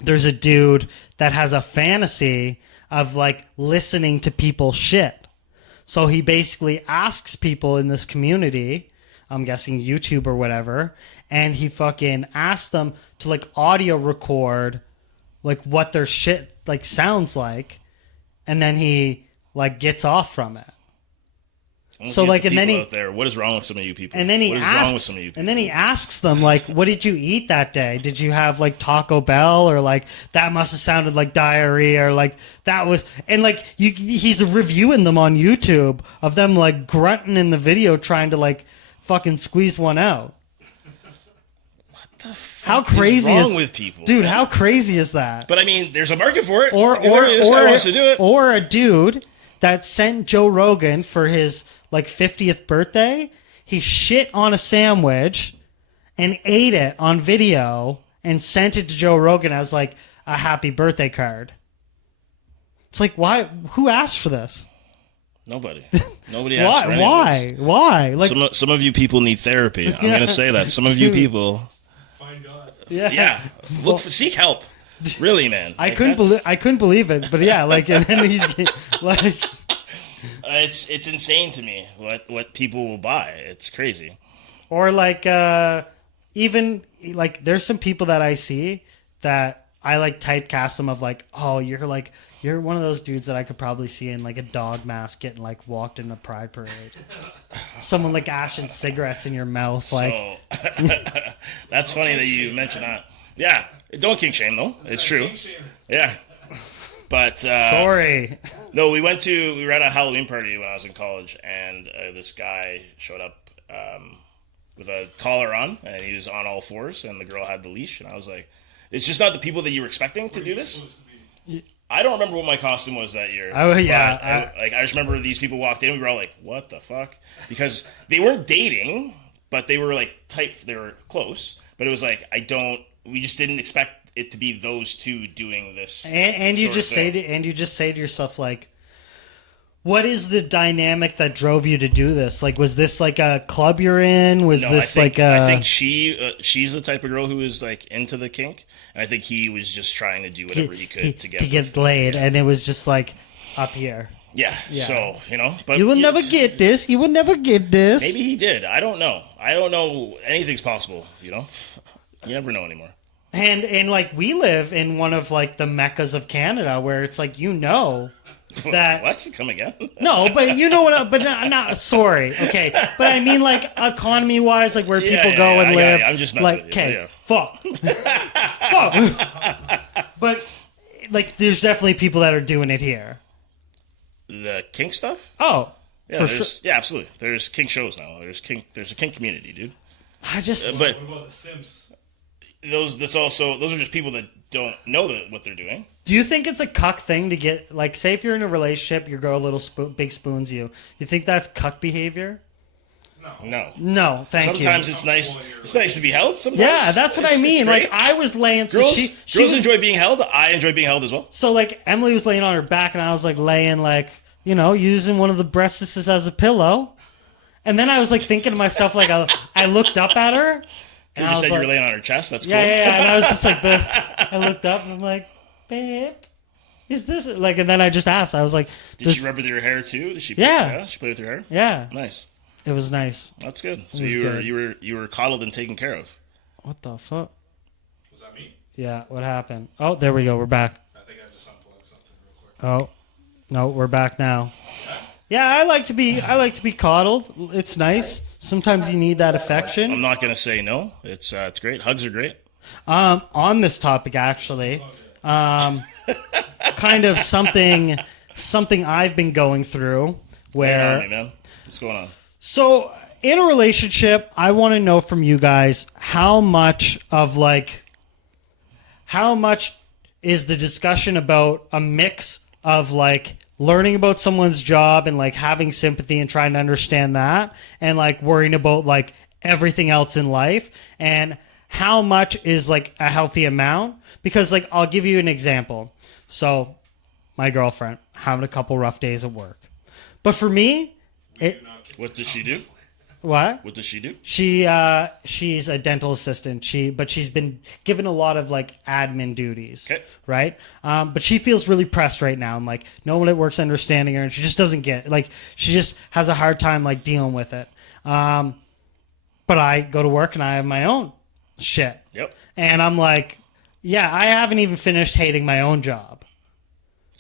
there's a dude that has a fantasy of like listening to people shit. So he basically asks people in this community, I'm guessing YouTube or whatever, and he fucking asks them to like audio record like what their shit like sounds like, and then he like gets off from it. So like, and then he, out there, what is wrong with some of you people? And then he asks them like, what did you eat that day? Did you have like Taco Bell, or like that must have sounded like diarrhea, or like that was, and like he's reviewing them on YouTube of them like grunting in the video trying to like fucking squeeze one out. How crazy is wrong with people, dude? Man. How crazy is that? But I mean, there's a market for it. Or this guy wants to do it. Or a dude that sent Joe Rogan for his like 50th birthday. He shit on a sandwich and ate it on video and sent it to Joe Rogan as like a happy birthday card. It's like, why? Who asked for this? Nobody. Nobody asked for any of this. Why? Like some of you people need therapy. I'm going to say that. Some of you people. Yeah. Seek help. Really, man. I couldn't believe it, but yeah, like, and then he's like, it's insane to me what people will buy. It's crazy. Or like, even like, there's some people that I see that I like typecast them of like, oh, you're one of those dudes that I could probably see in like a dog mask getting like walked in a pride parade. Someone like ashing cigarettes in your mouth, like. So, that's funny that you mentioned that. Yeah, don't kink shame though. It's true. Yeah, but sorry. No, we were at a Halloween party when I was in college, and this guy showed up with a collar on, and he was on all fours, and the girl had the leash, and I was like, it's just not the people that you were expecting to do this. I don't remember what my costume was that year. Oh yeah, I just remember these people walked in. And we were all like, "What the fuck?" Because they weren't dating, but they were like tight. They were close, but it was like we just didn't expect it to be those two doing this. And you just say to yourself like, what is the dynamic that drove you to do this? Like, was this like a club you're in? I think she's the type of girl who is like into the kink, and I think he was just trying to do whatever he could to get laid, and it was just like up here. Yeah. So but you will never get this. You will never get this. Maybe he did. I don't know. Anything's possible. You never know anymore. And like we live in one of like the meccas of Canada, where it's like that What? Come again? no, but you know what? But not sorry. Okay, but I mean like economy wise, like where people go and live. I'm just messing like with you, okay, fuck. But like, there's definitely people that are doing it here. The kink stuff? Oh, Yeah, for sure. yeah, absolutely. There's kink shows now. There's a kink community, dude. I just But What about The Sims? those are just people that don't know what they're doing. do you think it's a cuck thing to get like, say if you're in a relationship, your girl big spoons you. You think that's cuck behavior? No. No, thank you. Sometimes it's nice. It's nice to be held. Sometimes. Yeah, that's what I It's mean. great. Like I was laying, so girls, she girls was, enjoy being held. I enjoy being held as well. so like Emily was laying on her back, and I was like laying like, you know, using one of the breasts as a pillow. And then I was like thinking to myself, like I looked up at her, and You I was said like, you were laying on her chest. That's cool. yeah, and I was just like this. I looked up and I'm like, babe, is this like? And then I just asked. I was like, Did she rub with your hair too? Did she? Yeah. She played with your hair. Yeah, Nice. it was nice. That's good. So was good. you were coddled and taken care of. What the fuck? Was that me? Yeah, what happened? Oh, there we go. We're back. I think I just unplugged something real quick. Oh, no, we're back now. Yeah, I like to be coddled. It's nice. Sometimes you need that affection. I'm not gonna say no. It's great. Hugs are great. On this topic, actually, kind of something I've been going through Hang on, where. me, man. What's going on? So in a relationship, I want to know from you guys how much is the discussion about a mix of like learning about someone's job and like having sympathy and trying to understand that, and like worrying about like everything else in life, and how much is like a healthy amount. Because like, I'll give you an example. So my girlfriend having a couple rough days at work, but for me, What does she do? what? What does she do? She's a dental assistant. But she's been given a lot of like admin duties, Okay. right? But she feels really pressed right now, and like no one at work's understanding her, and she just doesn't get like, she just has a hard time like dealing with it. But I go to work and I have my own shit, Yep. and I'm like, yeah, I haven't even finished hating my own job,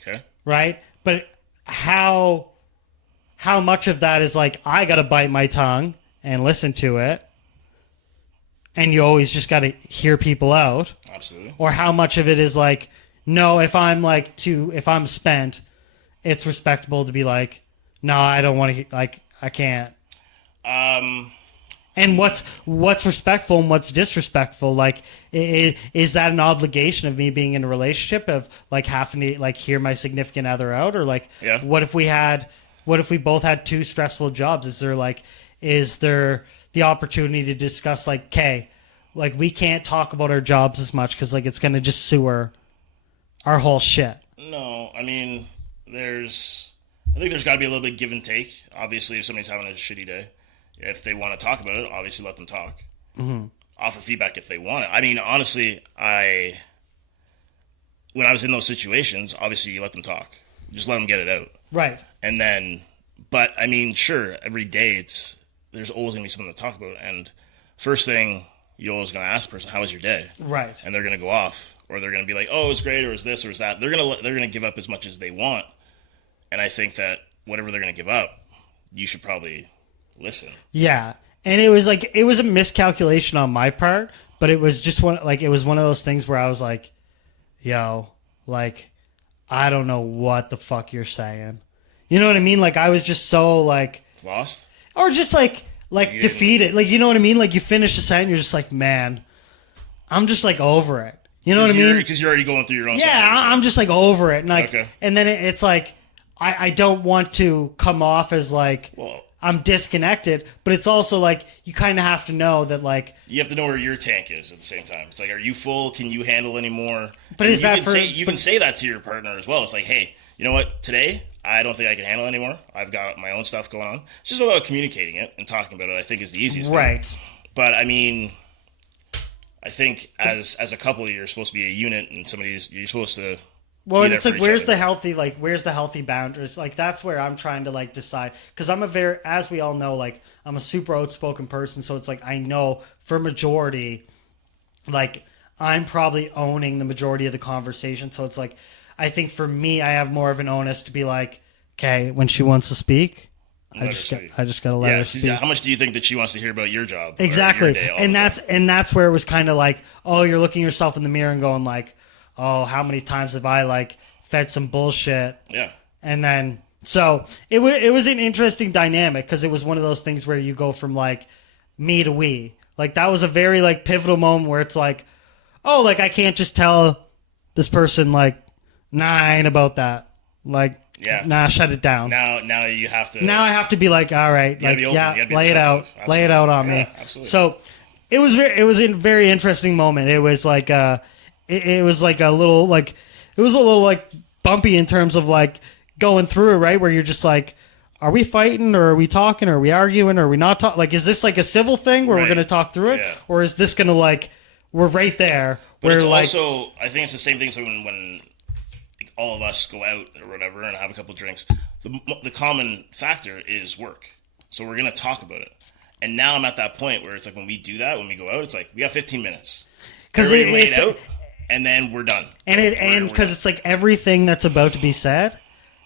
Okay. right? But how much of that is like, I gotta bite my tongue and listen to it, and you always just gotta hear people out, Absolutely. or how much of it is like, no, if I'm spent, it's respectable to be like, no, I don't want to, like, I can't. And what's respectful and what's disrespectful? Like, is that an obligation of me being in a relationship of like having to like hear my significant other out, or like, Yeah. what if we both had two stressful jobs? Is there the opportunity to discuss like, okay, like we can't talk about our jobs as much because like it's gonna just sewer our whole shit. No, I mean, I think there's got to be a little bit give and take. Obviously, if somebody's having a shitty day, if they want to talk about it, obviously let them talk. Mm-hmm. Offer feedback if they want it. I mean, honestly, when I was in those situations, obviously you let them talk. Just let them get it out. Right. And then, but I mean, sure, every day there's always going to be something to talk about. And first thing, you're always going to ask the person, how was your day? Right. And they're going to go off, or they're going to be like, oh, it was great, or it was this, or it was that. They're going to give up as much as they want. And I think that whatever they're going to give up, you should probably listen. Yeah. And it was a miscalculation on my part, but it was just one of those things where I was like, yo, like, I don't know what the fuck you're saying. You know what I mean? Like, I was just so like Lost? or just like defeated. Like, you know what I mean? Like, you finish the sentence, you're just like, man, I'm just like over it. You know what I mean? Because you're already going through your own Yeah, stuff. I'm just like over it. And like, Okay. and then it's like, I don't want to come off as like, Well, I'm disconnected, but it's also like, you kind of have to know that like, you have to know where your tank is at the same time. It's like, are you full? Can you handle any more? But And is that you can say that to your partner as well. It's like, hey, you know what? Today, I don't think I can handle anymore. I've got my own stuff going on. It's just about communicating it and talking about it. I think is the easiest right. thing. But I mean, I think as a couple, you're supposed to be a unit, and you're supposed to. Well, be and there it's for like, each where's other. the healthy boundaries? Like, that's where I'm trying to like decide, because as we all know, like, I'm a super outspoken person, so it's like, I know for majority, like, I'm probably owning the majority of the conversation, so it's like, I think for me, I have more of an onus to be like, okay, when she wants to speak, I just got to let her speak. How much do you think that she wants to hear about your job? Exactly. Your day And that's where it was kind of like, oh, you're looking yourself in the mirror and going like, oh, how many times have I like fed some bullshit? Yeah. And then so it was an interesting dynamic because it was one of those things where you go from like me to we. Like that was a very like pivotal moment where it's like, oh, like I can't just tell this person like, nah, I ain't about that. Like, nah, shut it down. Now you have to. Now I have to be like, all right, like, lay it out, lay it out on me. Absolutely. So it was a very interesting moment. It was like it was like a little like bumpy in terms of like going through it, right? Where you're just like, are we fighting or are we talking or are we arguing or are we not talking? Like, is this like a civil thing where we're going to talk through it, or is this going to like we're right there? But it's like, also, I think it's the same thing. So when all of us go out or whatever and have a couple drinks, the common factor is work. So we're going to talk about it. And now I'm at that point where it's like when we do that, when we go out, it's like we got 15 minutes. Because it's out, and then we're done. And because it's like everything that's about to be said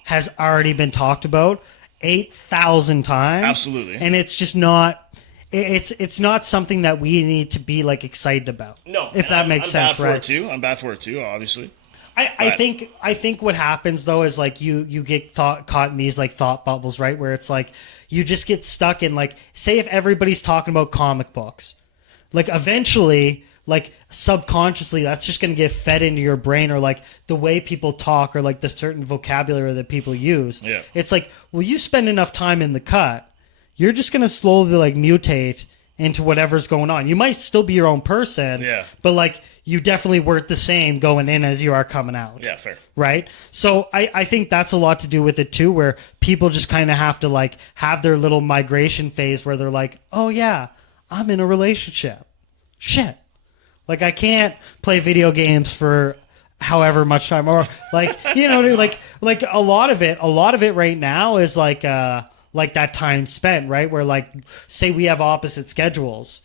has already been talked about 8,000 times. Absolutely. And it's just not... It's not something that we need to be like excited about. No, if that makes sense, right? I'm bad for it too, obviously. I think what happens though is like you get caught in these like thought bubbles, right? Where it's like you just get stuck in like, say if everybody's talking about comic books, like eventually, like subconsciously, that's just going to get fed into your brain, or like the way people talk, or like the certain vocabulary that people use. Yeah. It's like, well, you spend enough time in the cut, you're just going to slowly like mutate into whatever's going on. You might still be your own person, but like you definitely weren't the same going in as you are coming out. Yeah, fair. Right? So I think that's a lot to do with it too, where people just kind of have to like have their little migration phase where they're like, oh yeah, I'm in a relationship. Shit. Like I can't play video games for however much time, or like, you know, like a lot of it right now is like that time spent, right? Where like, say we have opposite schedules.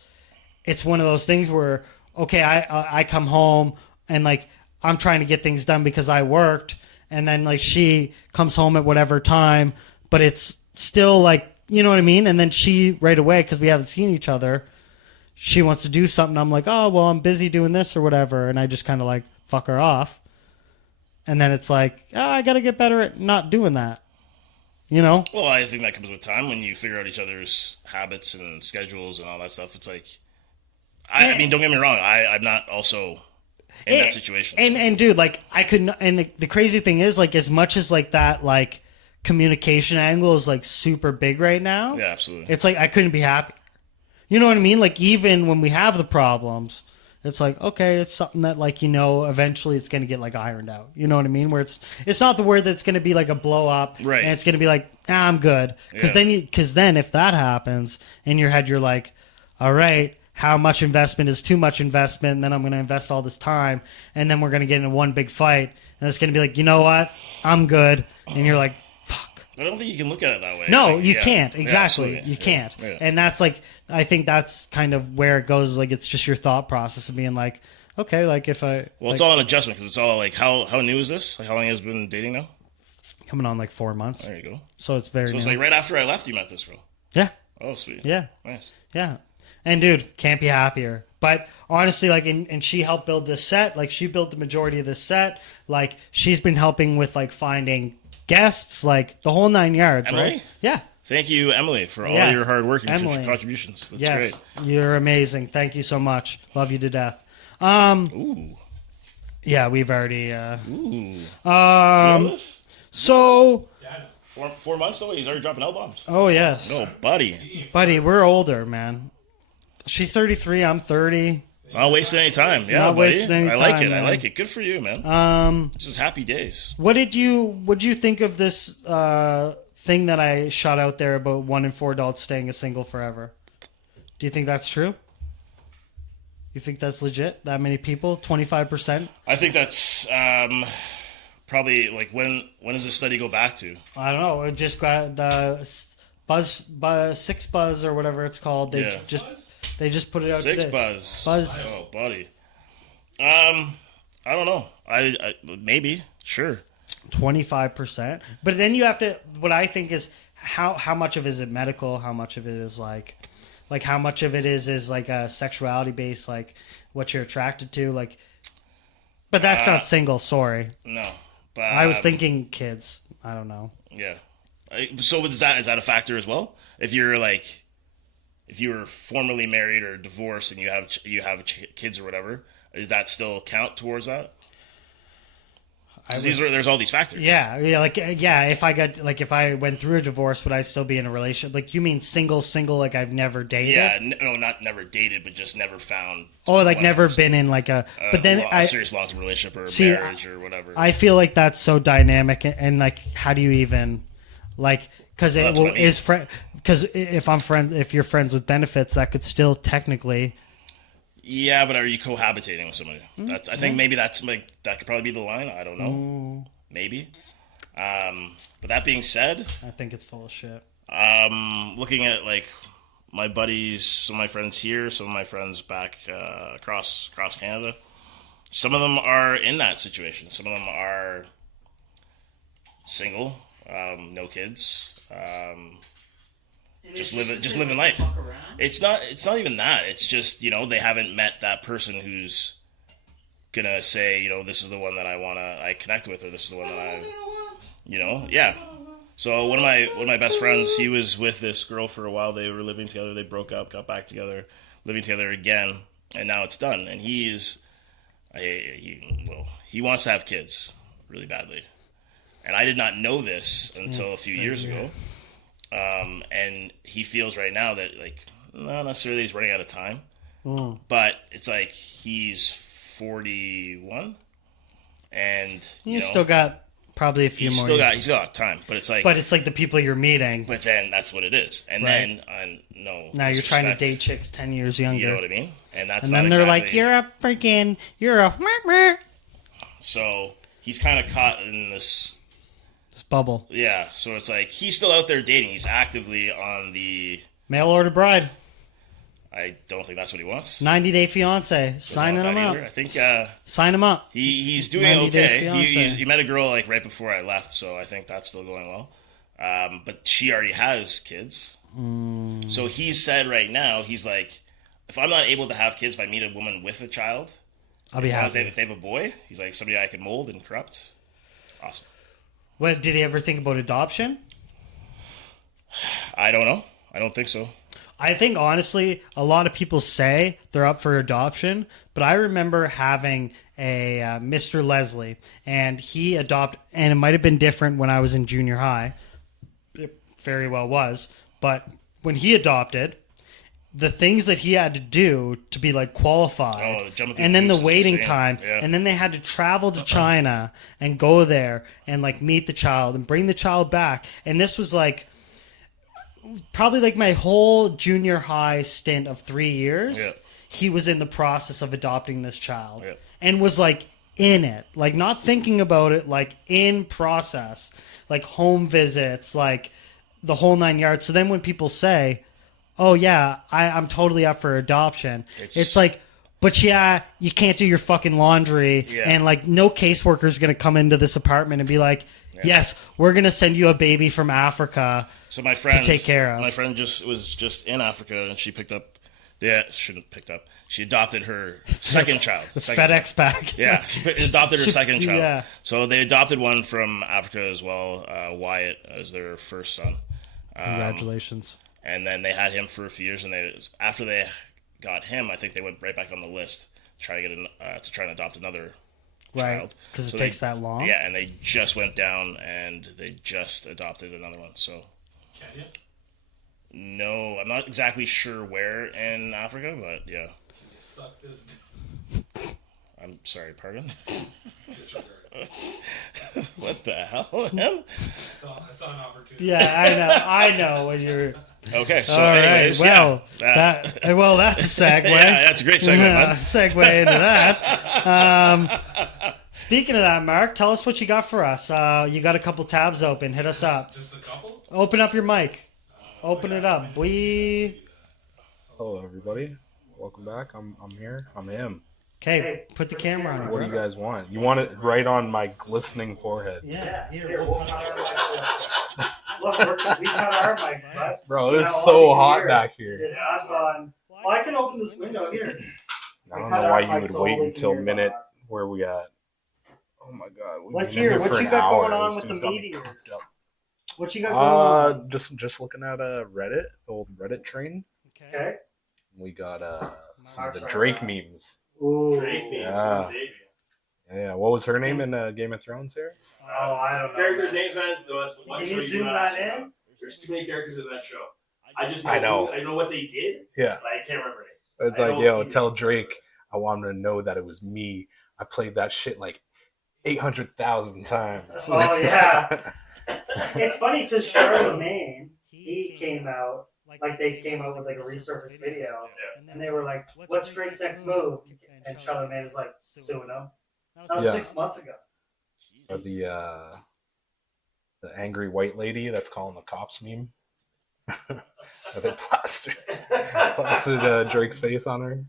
It's one of those things where, okay, I come home and like I'm trying to get things done because I worked, and then like she comes home at whatever time, but it's still like, you know what I mean? And then she right away, because we haven't seen each other, she wants to do something. I'm like, oh, well, I'm busy doing this or whatever. And I just kind of like fuck her off. And then it's like, oh, I got to get better at not doing that. You know? Well, I think that comes with time when you figure out each other's habits and schedules and all that stuff. It's like, I mean, don't get me wrong. I'm not also in that situation. And dude, like I couldn't. And the crazy thing is, like, as much as like that, like communication angle is like super big right now. Yeah, absolutely. It's like I couldn't be happier. You know what I mean? Like even when we have the problems, it's like, okay, it's something that like, you know, eventually it's going to get like ironed out. You know what I mean? Where it's not the word that's going to be like a blow up, right? And it's going to be like, I'm good. Because then if that happens in your head, you're like, all right, how much investment is too much investment? And then I'm going to invest all this time, and then we're going to get into one big fight, and it's going to be like, you know what? I'm good. And you're like, fuck. I don't think you can look at it that way. No, like, you can't. Exactly. You can't. Yeah. And that's like, I think that's kind of where it goes. Like, it's just your thought process of being like, okay, like if I... Well, it's all an adjustment, because it's all like, how new is this? Like, how long has it been dating now? Coming on like 4 months. There you go. So it's very So it's new. like right after I left, you met this girl. Yeah. Oh, sweet. Yeah. Nice. Yeah. And dude, can't be happier. But honestly, like, and she helped build this set. Like, she built the majority of this set. Like, she's been helping with like finding guests, like the whole 9 yards. Emily? Right? Yeah. Thank you, Emily, for all your hard work and contributions. That's great. You're amazing. Thank you so much. Love you to death. Ooh. Yeah, we've already. Ooh. So. 4 months though. He's already dropping L-bombs. Oh yes. No, buddy, we're older, man. She's 33. I'm 30. Not wasting any time. Yeah, Not buddy. wasting any I like time, it. man. I like it. Good for you, man. This is happy days. What'd you think of this thing that I shot out there about 1 in 4 adults staying a single forever? Do you think that's true? You think that's legit? That many people? 25%? I think that's probably like when does this study go back to? I don't know. It just got the Six Buzz or whatever it's called. They just put it out Six today. Buzz. Buzz. Oh, buddy. I don't know. I maybe sure. 25%. But then you have to. What I think is how much of it is it medical? How much of it is like how much of it is like a sexuality based, like what you're attracted to, like. But that's not single. Sorry. No, but I was thinking kids. I don't know. Yeah. So is that a factor as well? If you're like, if you were formerly married or divorced and you have kids or whatever, does that still count towards that? There's all these factors. Yeah. If I went through a divorce, would I still be in a relationship? Like, you mean single, like I've never dated? Yeah, no, not never dated, but just never found. Oh, like never been in like a. But then a serious long-term relationship or marriage or whatever. I feel like that's so dynamic, and like, how do you even, like, because because if you're friends with benefits, that could still technically. Yeah, but are you cohabitating with somebody? I think maybe that could probably be the line. I don't know. Maybe. But that being said, I think it's full of shit. Looking at like my buddies, some of my friends here, some of my friends back across Canada, some of them are in that situation. Some of them are single, no kids. Just living life. It's not even that. It's just, they haven't met that person who's gonna say, this is the one that I connect with, or this is the one that yeah. So one of my best friends, he was with this girl for a while. They were living together. They broke up, got back together, living together again, and now it's done. And he wants to have kids really badly. And I did not know this until a few years ago. And he feels right now that, like, not necessarily he's running out of time, but it's like he's 41, and you still got probably a few more. He's got time, but it's like the people you're meeting. But then that's what it is, and right. Then now you're trying to date chicks 10 years younger. You know what I mean? And then they're like, you're a. So he's kind of caught in this bubble. Yeah, so it's like he's still out there dating. He's actively on the mail order bride. I don't think that's what he wants. 90-day fiance. Signing him up. I think sign him up. He's doing okay. He met a girl like right before I left, so I think that's still going well. But she already has kids. So he said right now, he's like, if I'm not able to have kids, if I meet a woman with a child, I'll be happy. If they have a boy, he's like, somebody I can mold and corrupt. Awesome. What, did he ever think about adoption? I don't know. I don't think so. I think, honestly, a lot of people say they're up for adoption, but I remember having a Mr. Leslie, and he adopted, and it might have been different when I was in junior high. It very well was. But when he adopted, the things that he had to do to be like qualified, and then the waiting time, and then they had to travel to China and go there and like meet the child and bring the child back. And this was like probably like my whole junior high stint of 3 years. Yeah. He was in the process of adopting this child and was like in it, like not thinking about it, like in process, like home visits, like the whole 9 yards. So then when people say, oh, yeah, I'm totally up for adoption. It's like, but yeah, you can't do your fucking laundry. Yeah. And like no caseworker's going to come into this apartment and be like, yes, we're going to send you a baby from Africa so my friend, to take care of. My friend was just in Africa and she picked up, she adopted her second child. FedEx bag. Yeah, she adopted her second child. Yeah. So they adopted one from Africa as well, Wyatt, as their first son. Congratulations. And then they had him for a few years, and after they got him, I think they went right back on the list to try to get try and adopt another child. Because it takes that long. Yeah, and they just went down and they just adopted another one. So, Kenya? No, I'm not exactly sure where in Africa, but yeah. Can you suck this? I'm sorry, pardon? Disregard. What the hell, man? I saw an opportunity. Yeah, I know what you're. Okay, so all anyways, right. Well, that's a segue. Yeah, that's a great segue. Segue into that. Speaking of that, Mark, tell us what you got for us. You got a couple tabs open. Hit us up. Just a couple? Open up your mic. Open it up. Hello, everybody. Welcome back. I'm here. I'm him. Okay, put the camera on it, What do bro. you guys want? You want it right on my glistening forehead. Yeah, here, we'll cut our mics. Look, we cut our mics, but Bro, it's so hot back here. it's us on. Well, I can open this window here. I don't know why you would wait until minute where we at. Oh my god. Let's hear what you got going on with the meteors. What you got going on? Just looking at Reddit, the old Reddit train. Okay. We got some of the Drake memes. Ooh. Drake memes. Yeah. Yeah. What was her name in Game of Thrones here? Oh, I don't know. Characters' names, man. Can you zoom that in? There's too many characters in that show. I know. I know what they did, Yeah. but I can't remember names. It's like, yo, tell Drake I want him to know that it was me. I played that shit like 800,000 times. Oh, yeah. It's funny because Charlemagne, he came out, like they came out with like a resurfaced video, and they were like, what's Drake's next move? And Charlemagne is like, Suno. That was 6 months ago. Or the angry white lady that's calling the cops meme. They plastered Drake's face on her.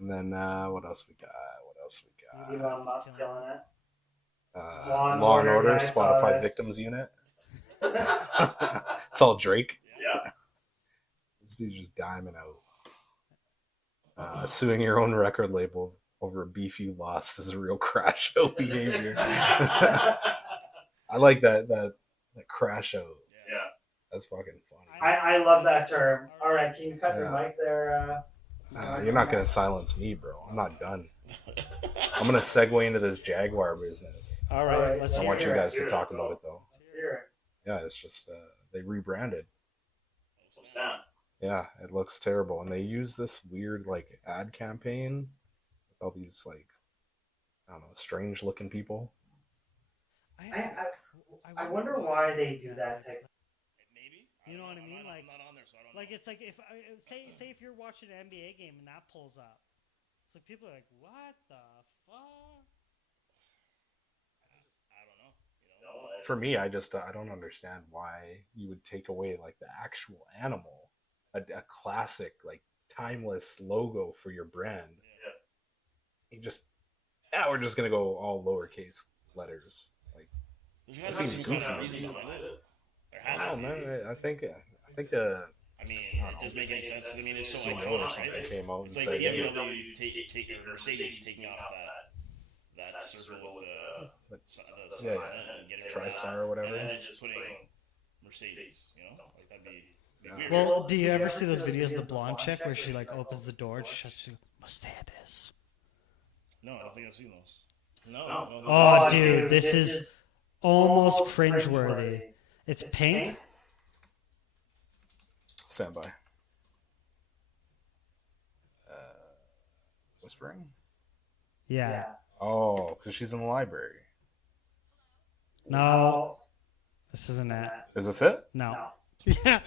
And then what else we got? Elon Musk killing it. Law and Order, Spotify Victims Unit. It's all Drake. Yeah. This dude's just diming out. Suing your own record label over a beef you lost is a real crash out behavior. I like that crash out. Yeah. That's fucking funny. I love that term. All right, can you cut your mic there? You're not going to silence me, bro. I'm not done. I'm going to segue into this Jaguar business. All right, let's I hear want you it. guys to talk about it, though. Let's hear it. Yeah, it's just, they rebranded. Snap. Yeah, it looks terrible. And they use this weird, like, ad campaign with all these, like, I don't know, strange looking people. I wonder why they do that type. Maybe. You know what I mean? I'm not on there, so I don't know. Like it's like if say if you're watching an NBA game and that pulls up, it's like people are like, what the fuck? I don't know. You know? For me, I don't understand why you would take away, like, the actual animal, a classic, like, timeless logo for your brand. Yeah. We're just gonna go all lowercase letters. Like, It seems seems goofy. There has to be. I think I mean, it doesn't make any sense. I mean, it's so CEO or iconic. something came out and It's like said, the BMW taking Mercedes taking off that circle with the Yeah, sign and getting rid of that, TriStar or whatever. and then just putting Mercedes. You know, like that'd be weird. Well, do you ever see those videos of the blonde chick where she like opens the door and she shuts you? Mercedes. No, I don't think I've seen those. No. Oh, dude, this is almost cringeworthy. It's pink. Stand by. Whispering? Yeah. Oh, because she's in the library. No. This isn't it. Is this it? No. Yeah.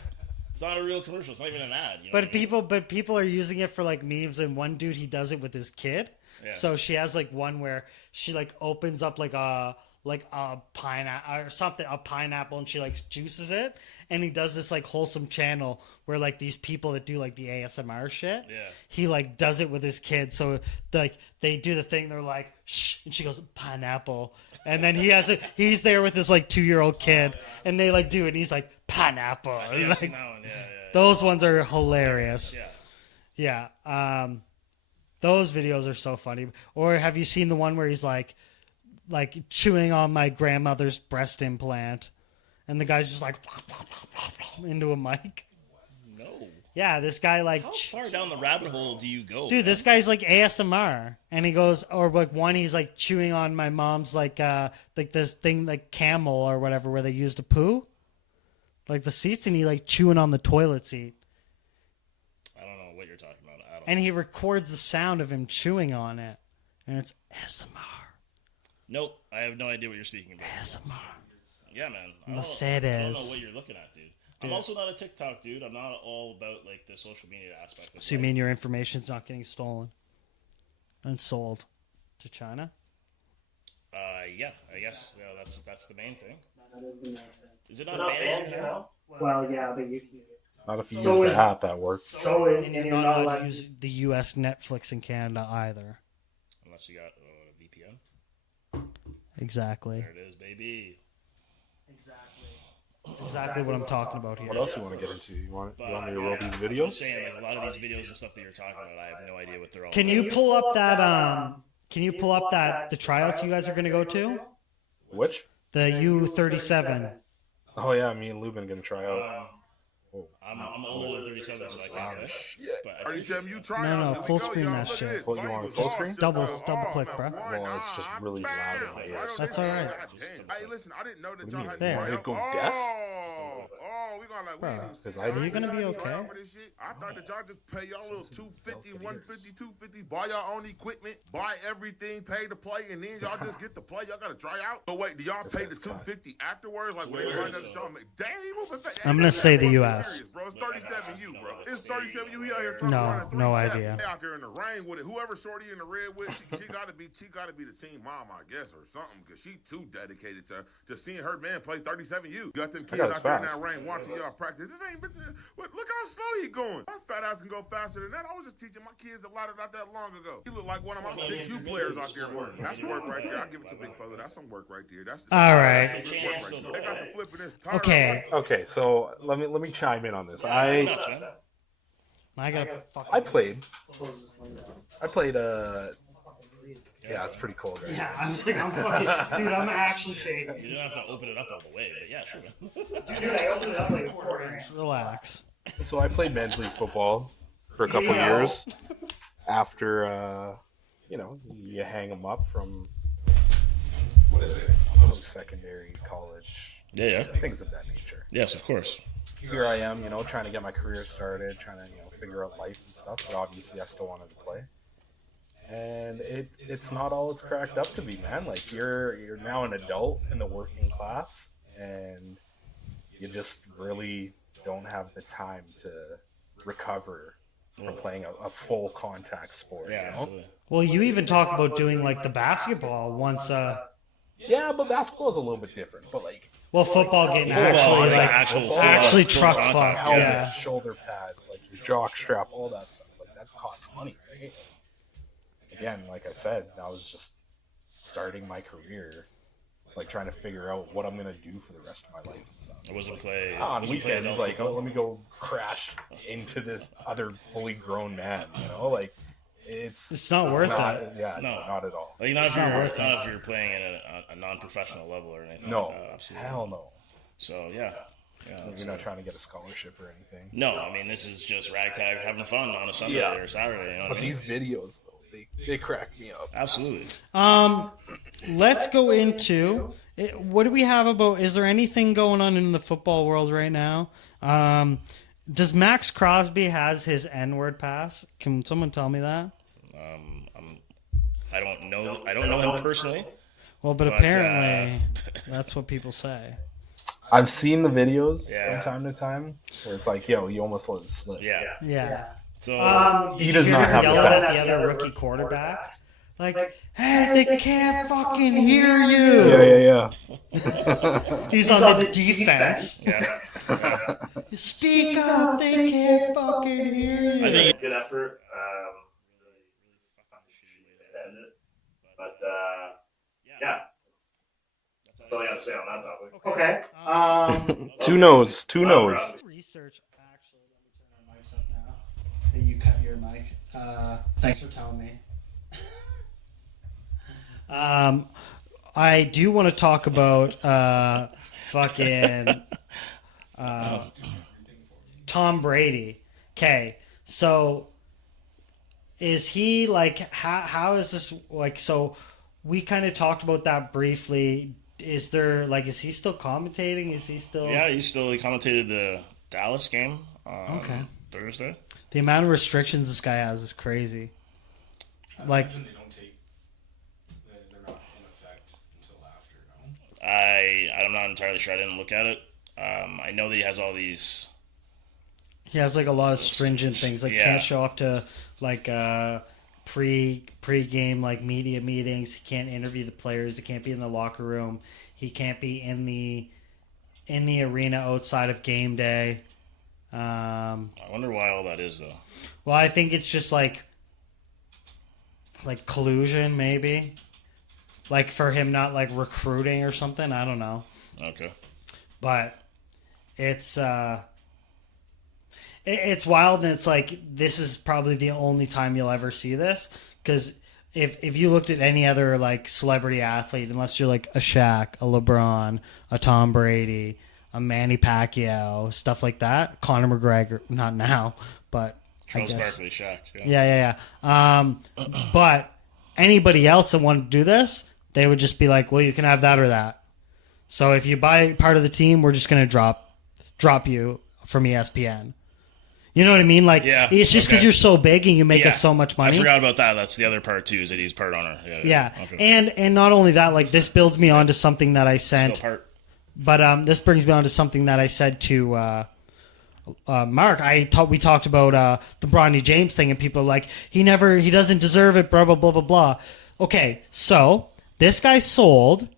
It's not a real commercial. It's not even an ad. You know what I mean? But people are using it for like memes, and one dude he does it with his kid. Yeah. So she has like one where she like opens up like a pineapple or something, a pineapple, and she like juices it, and he does this like wholesome channel where like these people that do like the ASMR shit, Yeah. he like does it with his kid. So like they do the thing, they're like shh, and she goes pineapple, and then he's there with his like 2-year-old kid, and they like do it, and he's like pineapple. Yeah, And, I've seen like, that one. Yeah. those ones are hilarious. Yeah. Yeah. Those videos are so funny. Or have you seen the one where he's like chewing on my grandmother's breast implant, and the guy's just like into a mic? No. Yeah, this guy like. How far down the rabbit hole do you go? Dude, this guy's like ASMR, and he goes, or like one, he's like chewing on my mom's like this thing like camel or whatever where they used to poo, like the seats, and he like chewing on the toilet seat. I don't know what you're talking about. I don't. And he records the sound of him chewing on it, and it's ASMR. Nope, I have no idea what you're speaking about. ASMR. Yeah, man. I don't Mercedes. know what you're looking at, dude. I'm also not a TikTok dude. I'm not all about like the social media aspect of So you life. mean your information's not getting stolen and sold to China? Yeah, I guess that's the main thing. That is the main thing. Is it not banned here now? Well, yeah, but you can. Not if you So use is- the app that works. And you're not allowed to use the U.S. Netflix in Canada either. unless you got a VPN. Exactly. There it is, baby. That's exactly what I'm talking about here. What else you want to get into? You want me to roll these I'm videos? saying, like, a lot of these videos and stuff that you're talking about, I have no idea what they're all Can about. you pull up that? Can you pull up that the tryouts you guys are going to go to? Which? The U37. Oh yeah, me and Lubin gonna try out. I'm older than 37, so I can't do it. But I think 37, you try No, out. no, full screen that shit. Full- you want full screen? Double click, bro. Well, it's just really loud in my ears. That's all right. Hey, listen, I didn't know that What do y'all you had mean? There. to It go deaf? We gonna like, Bro, Because Are you gonna be okay? I thought that y'all just pay y'all little 250, 150, 250, buy y'all own equipment, buy everything, pay to play, and then y'all just get to play. Y'all gotta try out. But wait, do y'all pay the 250 afterwards? Like when they run that show, damn, you moving fast. I'm gonna say the US. Bro, it's 37U, bro. It's 37U. He out here trying No, to run a no 37. idea. They out there in the rain with it. Whoever shorty in the red with, she gotta be the team mom, I guess, or something, because she too dedicated to seeing her man play 37U. Got them kids it's out there in fast. that rain watching y'all practice. This ain't. Look how slow he going. My fat ass can go faster than that. I was just teaching my kids a lot of not that long ago. He looked like one of my 6U players out there. That's work right there. I give it to Big Fella. That's some work right there. That's All right. that's some work right there. They got the flip in this tire. Okay. Okay, so let me chime in on this. I gotta. played. Yeah, it's pretty cold right Yeah, I was like, I'm fucking, dude. I'm actually shaking. you don't have to open it up all the way, but yeah, sure. Dude, I opened it up like 4 inches. Relax. So I played men's league football for a couple years after, you hang them up from, what is it, post-secondary, college, Yeah. things of that nature. Yes, of course. Here I am, trying to get my career started, trying to, figure out life and stuff, but obviously I still wanted to play. And it's not all it's cracked up to be, man. Like, you're now an adult in the working class, and you just really don't have the time to recover from playing a full contact sport. Yeah, absolutely. Well, you even talk about doing like the basketball once. Yeah, but basketball is a little bit different. But like, Football getting Football, actually like, like actual truck contact, fucked. helmet, Yeah. shoulder pads, like your jock strap, all that stuff. Like that costs money, right? Again, like I said, I was just starting my career, like trying to figure out what I'm gonna do for the rest of my life and stuff. I wasn't play On weekends, it's like, oh, let me go crash into this other fully grown man. Like It's not worth it. Yeah, No. not at all. Like not if not you're worth not if you're playing at a non-professional level or anything. No, like that, absolutely. hell no. So yeah. You're not trying to get a scholarship or anything. No, I mean this is just ragtag having fun on a Sunday Yeah. or Saturday. You know what But I mean? these videos, though, they crack me up. Absolutely. Let's go into what do we have about? Is there anything going on in the football world right now? Does Max Crosby has his N-word pass? Can someone tell me that? I don't know. I don't know him personally. Well, but apparently that's what people say. I've seen the videos Yeah. from time to time where it's like, yo, you almost let it slip. Yeah. Yeah. So Did He does you not hear have him the yelling pass. at the other rookie quarterback? Like, hey, they can't fucking hear you. Yeah. He's on the defense. yeah. Speak up, they can't fucking hear you. I think Good effort. End it. But yeah, that's all I got to say on that topic. Okay. Two no's. Research. Actually, let me turn our mics up now. Hey, you cut your mic. Thanks for telling me. I do want to talk about fucking Tom Brady. Okay, so is he like how is this like? So we kind of talked about that briefly. Is there like is he still commentating? Is he still? yeah, he commentated the Dallas game on Okay. Thursday. The amount of restrictions this guy has is crazy. Like, Imagine they don't take. They're not in effect until after. No. I'm not entirely sure. I didn't look at it. I know that he has all these. he has like a lot of stringent things. Like, Yeah. can't show up to like pre-game like media meetings. He can't interview the players. He can't be in the locker room. He can't be in the arena outside of game day. I wonder why all that is though. Well, I think it's just like like collusion, maybe. Like for him not like recruiting or something. I don't know. Okay. But it's it's wild, and it's like this is probably the only time you'll ever see this, because if you looked at any other like celebrity athlete, unless you're like a Shaq, a LeBron, a Tom Brady, a Manny Pacquiao, stuff like that, Conor McGregor, not now, but Charles I guess. Barkley, Shaq. Yeah. But anybody else that wanted to do this, they would just be like, well, you can have that or that. So if you buy part of the team, we're just going to drop you from ESPN. You know what I mean? Like, it's just because you're so big and you make us so much money. I forgot about that. That's the other part too, is that he's part owner. Yeah. Okay. And not only that, like this builds me onto something that I sent. Still part. But this brings me on to something that I said to Mark. We talked about the Bronny James thing, and people are like, he doesn't deserve it, blah, blah, blah, blah, blah. Okay, so this guy sold,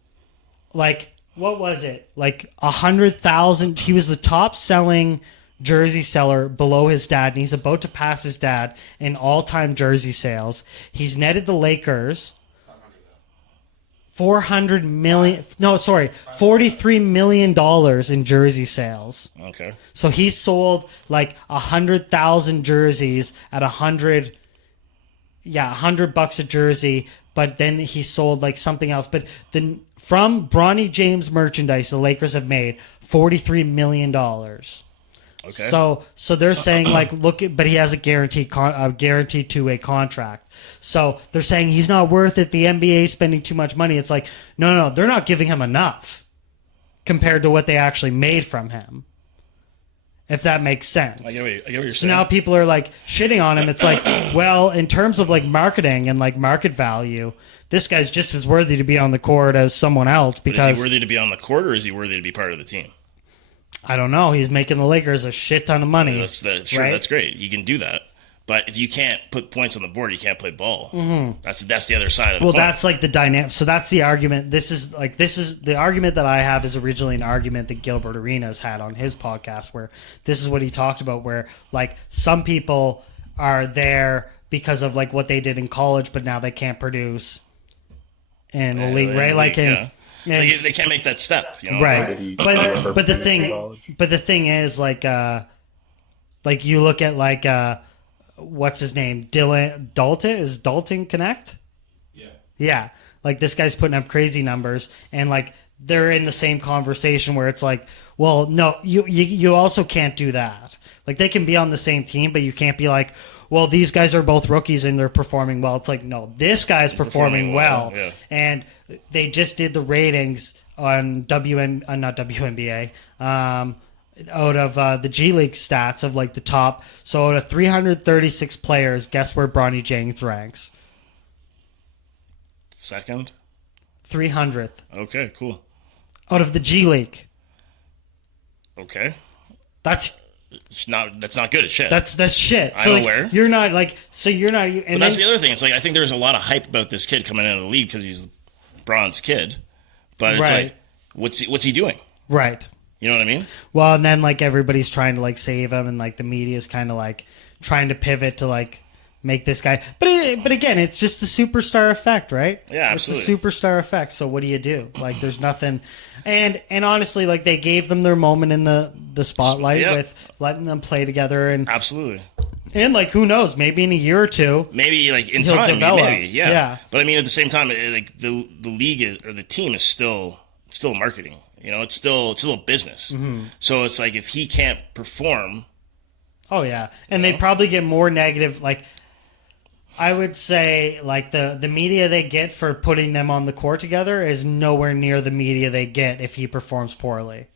like, what was it? Like 100,000. He was the top selling jersey seller below his dad, and he's about to pass his dad in all-time jersey sales. He's netted the Lakers $43 million in jersey sales. Okay. So he sold like 100,000 jerseys at $100 a jersey, but then he sold like something else. But then from Bronny James merchandise, the Lakers have made $43 million. Okay. So they're saying like, but he has a guaranteed two-way contract. So they're saying he's not worth it. The NBA is spending too much money. It's like, no, they're not giving him enough compared to what they actually made from him. If that makes sense. I get what you're saying. So now people are like shitting on him. It's like, well, in terms of like marketing and like market value, this guy's just as worthy to be on the court as someone else. Because but is he worthy to be on the court, or is he worthy to be part of the team? I don't know. He's making the Lakers a shit ton of money. Sure, right? That's great. You can do that. But if you can't put points on the board, you can't play ball. Mm-hmm. That's the other side of the coin. That's like the dynamic. So that's the argument. This is the argument that I have is originally an argument that Gilbert Arenas had on his podcast, where this is what he talked about, where like some people are there because of like what they did in college, but now they can't produce in the league, right? Like they can't make that step, you know? Right? But the thing is like you look at like what's his name? Dalton? Is Dalton Connect? Yeah. Like this guy's putting up crazy numbers, and like they're in the same conversation where it's like, well, no, you also can't do that. Like they can be on the same team, but you can't be like, well, these guys are both rookies and they're performing well. It's like, no, this guy's performing well. Yeah. And they just did the ratings on not WNBA. Out of the G League stats of like the top. So out of 336 players, guess where Bronny James ranks? Second? 300th. Okay, cool. Out of the G League. Okay. That's not good at shit. That's shit. I'm so like, aware. You're not like, so you're not. And but that's the other thing. It's like, I think there's a lot of hype about this kid coming into the league because he's Bron's kid. But it's like, what's he doing? Right. You know what I mean? Well, and then like everybody's trying to like save him, and like the media's kind of like trying to pivot to like make this guy. But again, it's just the superstar effect, right? Yeah, absolutely. It's the superstar effect. So what do you do? Like, there's nothing. And honestly, like they gave them their moment in the spotlight with letting them play together, and absolutely. And like, who knows? Maybe in a year or two, maybe like in he'll time, develop. maybe, yeah. But I mean, at the same time, like the league or the team is still marketing. You know, it's still a business. Mm-hmm. So it's like if he can't perform. Oh yeah, and they probably get more negative. Like I would say, like the media they get for putting them on the court together is nowhere near the media they get if he performs poorly.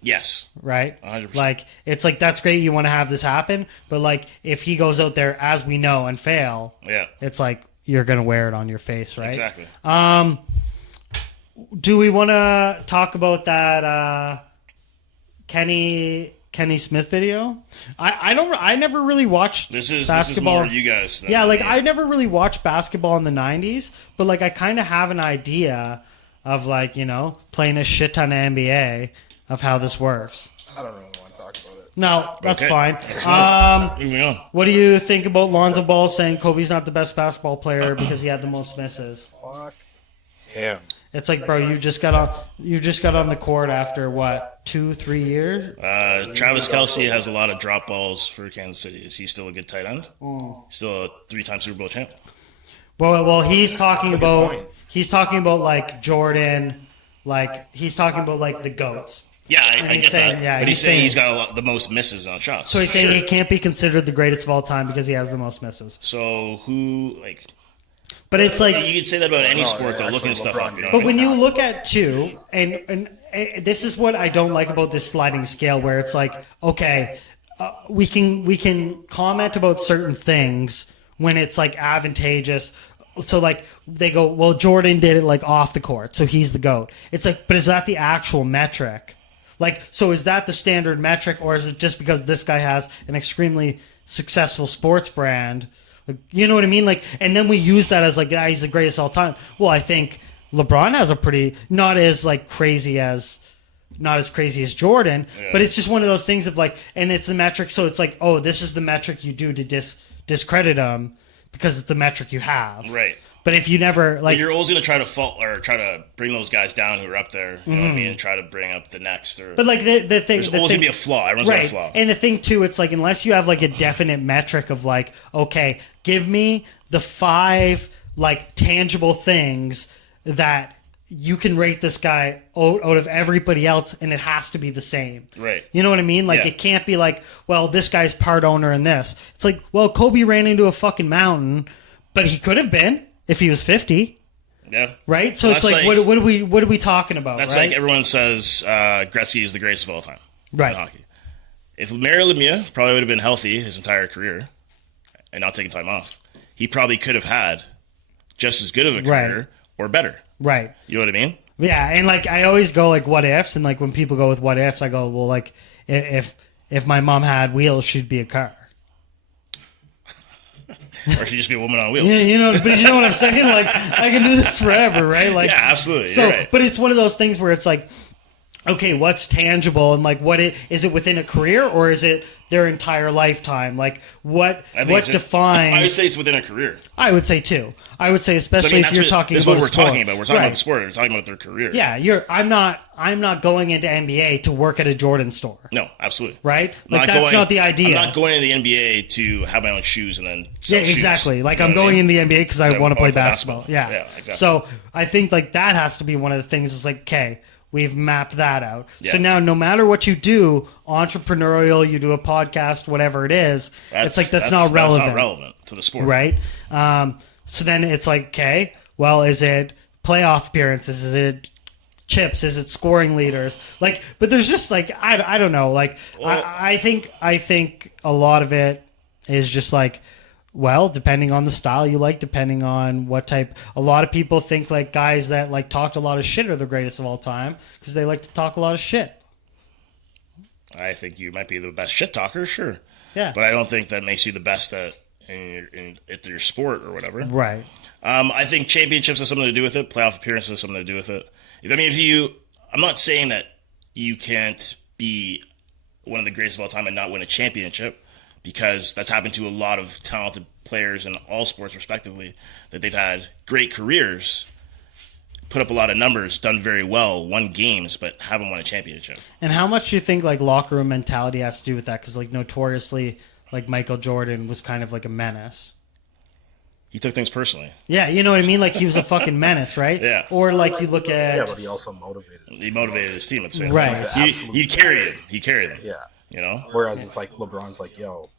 Yes. Right? 100%. Like, it's like, that's great, you want to have this happen, but like, if he goes out there, as we know, and fail, it's like, you're going to wear it on your face, right? Exactly. Do we want to talk about that Kenny Smith video? I never really watched basketball. This is more you guys. Yeah, like, I never really watched basketball in the 90s, but like, I kind of have an idea of like, you know, playing a shit ton of NBA of how this works. I don't really want to talk about it. No, that's Okay. fine. Moving on. What do you think about Lonzo Ball saying Kobe's not the best basketball player because he had the most misses? Fuck him. It's like, bro, you just got on the court after what, 2-3 years? Travis Kelce has a lot of drop balls for Kansas City. Is he still a good tight end? Still a 3-time Super Bowl champ? Well, he's talking point. about like Jordan, like he's talking about like the GOATs. Yeah, I he's get saying- that. yeah, But he's he's saying saying- he's got the most misses on shots. So he's saying he can't be considered the greatest of all time because he has the most misses. So who, like... But it's like, You could say that about any No, sport, though, actually, looking stuff LeBron up. You know did. but what I when mean? you look at two, and this is what I don't like about this sliding scale, where it's like, okay, we can comment about certain things when it's like advantageous. So like they go, well, Jordan did it like off the court, so he's the GOAT. It's like, but is that the actual metric? Like, so is that the standard metric, or is it just because this guy has an extremely successful sports brand? Like, you know what I mean? Like, and then we use that as like, yeah, he's the greatest of all time. Well, I think LeBron has a pretty not as crazy as Jordan, but it's just one of those things of like, and it's the metric. So it's like, oh, this is the metric you do to discredit him because it's the metric you have. Right. But if you never like, But you're always going to try to fault or try to bring those guys down who are up there, you know what I mean, and try to bring up the next. Or, but like the thing, there's always going to be a flaw. Everyone's got a flaw. And the thing too, it's like unless you have like a definite metric of like, okay, give me the 5 like tangible things that you can rate this guy out of everybody else, and it has to be the same. Right. You know what I mean? Like Yeah. it can't be like, well, this guy's part owner in this. It's like, well, Kobe ran into a fucking mountain, but he could have been if he was 50. Yeah. Right? So Well, it's like, that's what are we talking about? That's right? like everyone says Gretzky is the greatest of all time Right. in hockey. If Mario Lemieux probably would have been healthy his entire career and not taking time off, he probably could have had just as good of a career or better. Right. You know what I mean? Yeah, and like I always go like what ifs, and like when people go with what ifs, I go, well, like if my mom had wheels, she'd be a car. Or she'd just be a woman on wheels. Yeah, you know, but you know what I'm saying? Like I can do this forever, right? Like Yeah, absolutely. So, You're right. but it's one of those things where it's like, okay, what's tangible, and like is it within a career or is it their entire lifetime? Like what defines? I would say it's within a career. I would say too. I would say So, especially I mean, if you're talking this is about what we're a sport. talking about. We're talking Right. about the sport. We're talking about their career. Yeah, I'm not going into NBA to work at a Jordan store. No, absolutely. Right? Like that's not the idea. I'm not going to the NBA to have my own shoes and then sell Yeah, shoes. exactly. Like You know I'm what I going mean? in the NBA because I want to play basketball. Yeah. Yeah, exactly. So I think like that has to be one of the things. Is like, okay, we've mapped that out. Yeah. So now, no matter what you do, entrepreneurial, you do a podcast, whatever it is, it's like that's not relevant. That's not relevant to the sport. Right? So then it's like, okay, well, is it playoff appearances? Is it chips? Is it scoring leaders? Like, but there's just like I don't know. Like I think a lot of it is just like, well, depending on the style you like, depending on what type. A lot of people think like guys that like talked a lot of shit are the greatest of all time because they like to talk a lot of shit. I think you might be the best shit talker, sure. Yeah. But I don't think that makes you the best at your sport or whatever. Right. I think championships have something to do with it. Playoff appearances have something to do with it. I mean, I'm not saying that you can't be one of the greatest of all time and not win a championship, because that's happened to a lot of talented players in all sports, respectively, that they've had great careers, put up a lot of numbers, done very well, won games, but haven't won a championship. And how much do you think like locker room mentality has to do with that? Because like notoriously, like Michael Jordan was kind of like a menace. He took things personally. Yeah, you know what I mean? Like he was a fucking menace, right? Yeah. Or like you look at Yeah, but he also motivated. He motivated his team at the same Right. time. He carried it. He carried it. Yeah. You know? Whereas it's like LeBron's like, yo,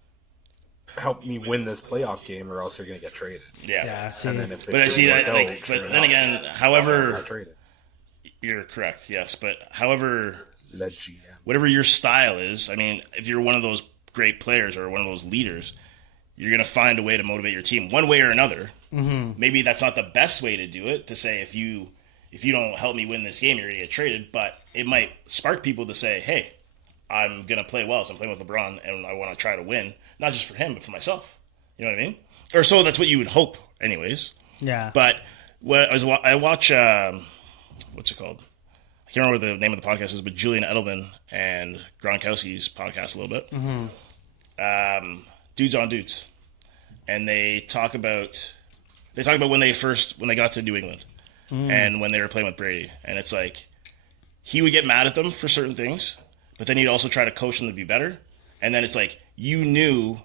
help me win this playoff game, or else you're gonna get traded. yeah. See, And then if it But I see goes that, no, like, sure but then enough, again, LeBron's however, not traded. you're correct, yes, but however, Led GM. whatever your style is, I mean, if you're one of those great players or one of those leaders, you're going to find a way to motivate your team one way or another. Mm-hmm. Maybe that's not the best way to do it, to say if you don't help me win this game, you're going to get traded, but it might spark people to say, hey, I'm going to play well, so I'm playing with LeBron, and I want to try to win, not just for him, but for myself. You know what I mean? Or so that's what you would hope, anyways. yeah. But I watch, what's it called? I can't remember what the name of the podcast is, but Julian Edelman and Gronkowski's podcast a little bit. Dudes on Dudes, and they talk about when they got to New England and when they were playing with Brady, and it's like he would get mad at them for certain things, but then he'd also try to coach them to be better, and then it's like you knew,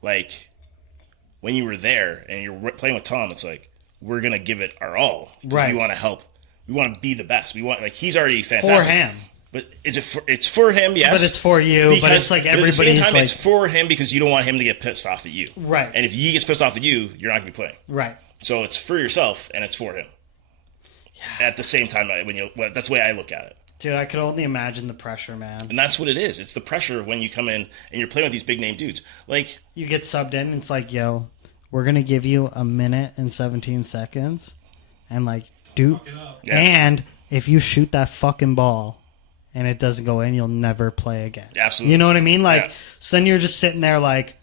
like when you were there and you're playing with Tom, it's like we're gonna give it our all. Right. We want to help. We want to be the best. We want, like, he's already fantastic. For him. But it's for him, yes. But it's for you. But it's like everybody's at the same time, like, it's for him because you don't want him to get pissed off at you. Right. And if he gets pissed off at you, you're not going to be playing. Right. So it's for yourself and it's for him. Yeah. At the same time, that's the way I look at it. Dude, I could only imagine the pressure, man. And that's what it is. It's the pressure of when you come in and you're playing with these big name dudes. Like, you get subbed in, and it's like, yo, we're gonna give you 1 minute and 17 seconds, and like, dude, and if you shoot that fucking ball and it doesn't go in, you'll never play again. Absolutely. You know what I mean? Like, so then you're just sitting there like,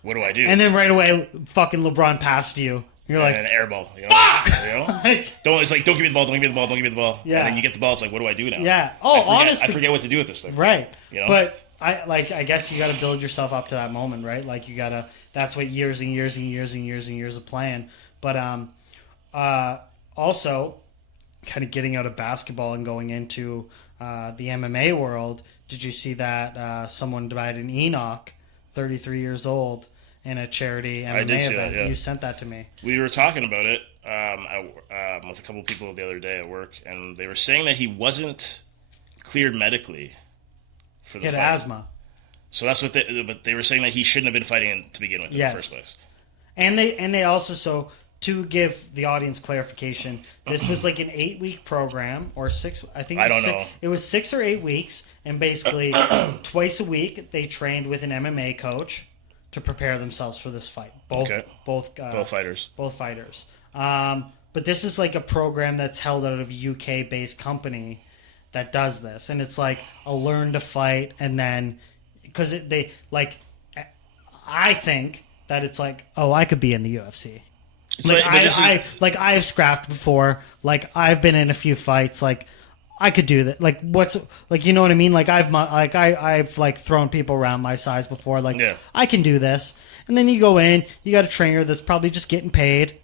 what do I do? and then right away, fucking LeBron passed you. You're like, an air ball. You know? Fuck! You know? Don't give me the ball. Don't give me the ball. Don't give me the ball. Yeah. And then you get the ball. It's like, what do I do now? Yeah. Oh, honestly, I forget what to do with this thing. Right. You know? But I guess you got to build yourself up to that moment, right? Like you gotta. That's what years and years and years and years and years of playing. But also, kind of getting out of basketball and going into the MMA world. Did you see that someone died in Enoch, 33 years old, in a charity MMA event? That, yeah. You sent that to me. We were talking about it with a couple of people the other day at work, and they were saying that he wasn't cleared medically for the He had fight. asthma. So that's what but they were saying that he shouldn't have been fighting to begin with in the first place. And they also, so to give the audience clarification, this was like an 8-week program or 6. I think I don't know. It was 6 or 8 weeks, and basically twice a week they trained with an MMA coach to prepare themselves for this fight. Both fighters. Both fighters. But this is like a program that's held out of a UK-based company that does this, and it's like a learn to fight, and then because I think that it's like, oh, I could be in the UFC. I've scrapped before. Like I've been in a few fights. Like I could do that. Like what's like, you know what I mean? Like I've like thrown people around my size before. Like I can do this. And then you go in, you got a trainer that's probably just getting paid,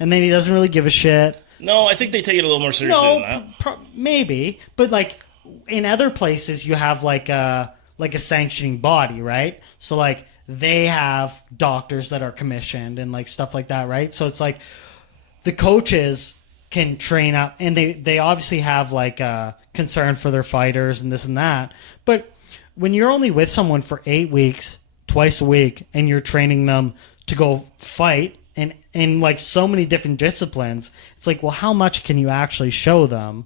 and then he doesn't really give a shit. No, I think they take it a little more seriously than that. Maybe, but like in other places, you have like a sanctioning body, right? So like they have doctors that are commissioned and like stuff like that, right? So it's like the coaches can train up, and they obviously have like a concern for their fighters and this and that. But when you're only with someone for 8 weeks, twice a week, and you're training them to go fight and in like so many different disciplines, it's like, well, how much can you actually show them?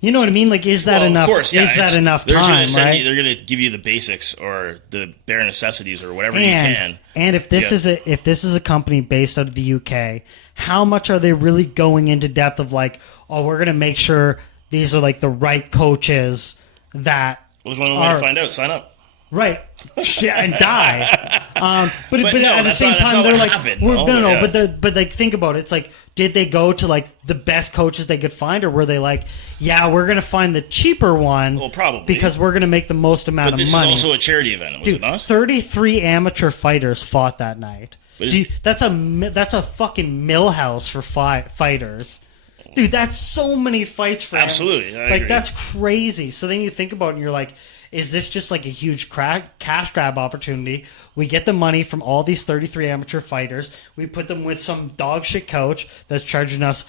You know what I mean? Like, is that enough? Of course, yeah. Is that enough time? Right? They're going to give you the basics or the bare necessities or whatever you can. And if this is a company based out of the UK, how much are they really going into depth of like, oh, we're going to make sure these are like the right coaches that. Well, there's one way to find out. Sign up. Right, and die. But no, at the same time, they're like, but like, think about it. It's like, did they go to like the best coaches they could find, or were they like, yeah, we're gonna find the cheaper one? Well, probably because we're gonna make the most amount of money. But this is also a charity event, was it not? 33 amateur fighters fought that night. That's a fucking millhouse for fighters. Dude, that's so many fights for absolutely. I agree. That's crazy. So then you think about it, and you're like, is this just like a huge cash grab opportunity? We get the money from all these 33 amateur fighters. We put them with some dog shit coach that's charging us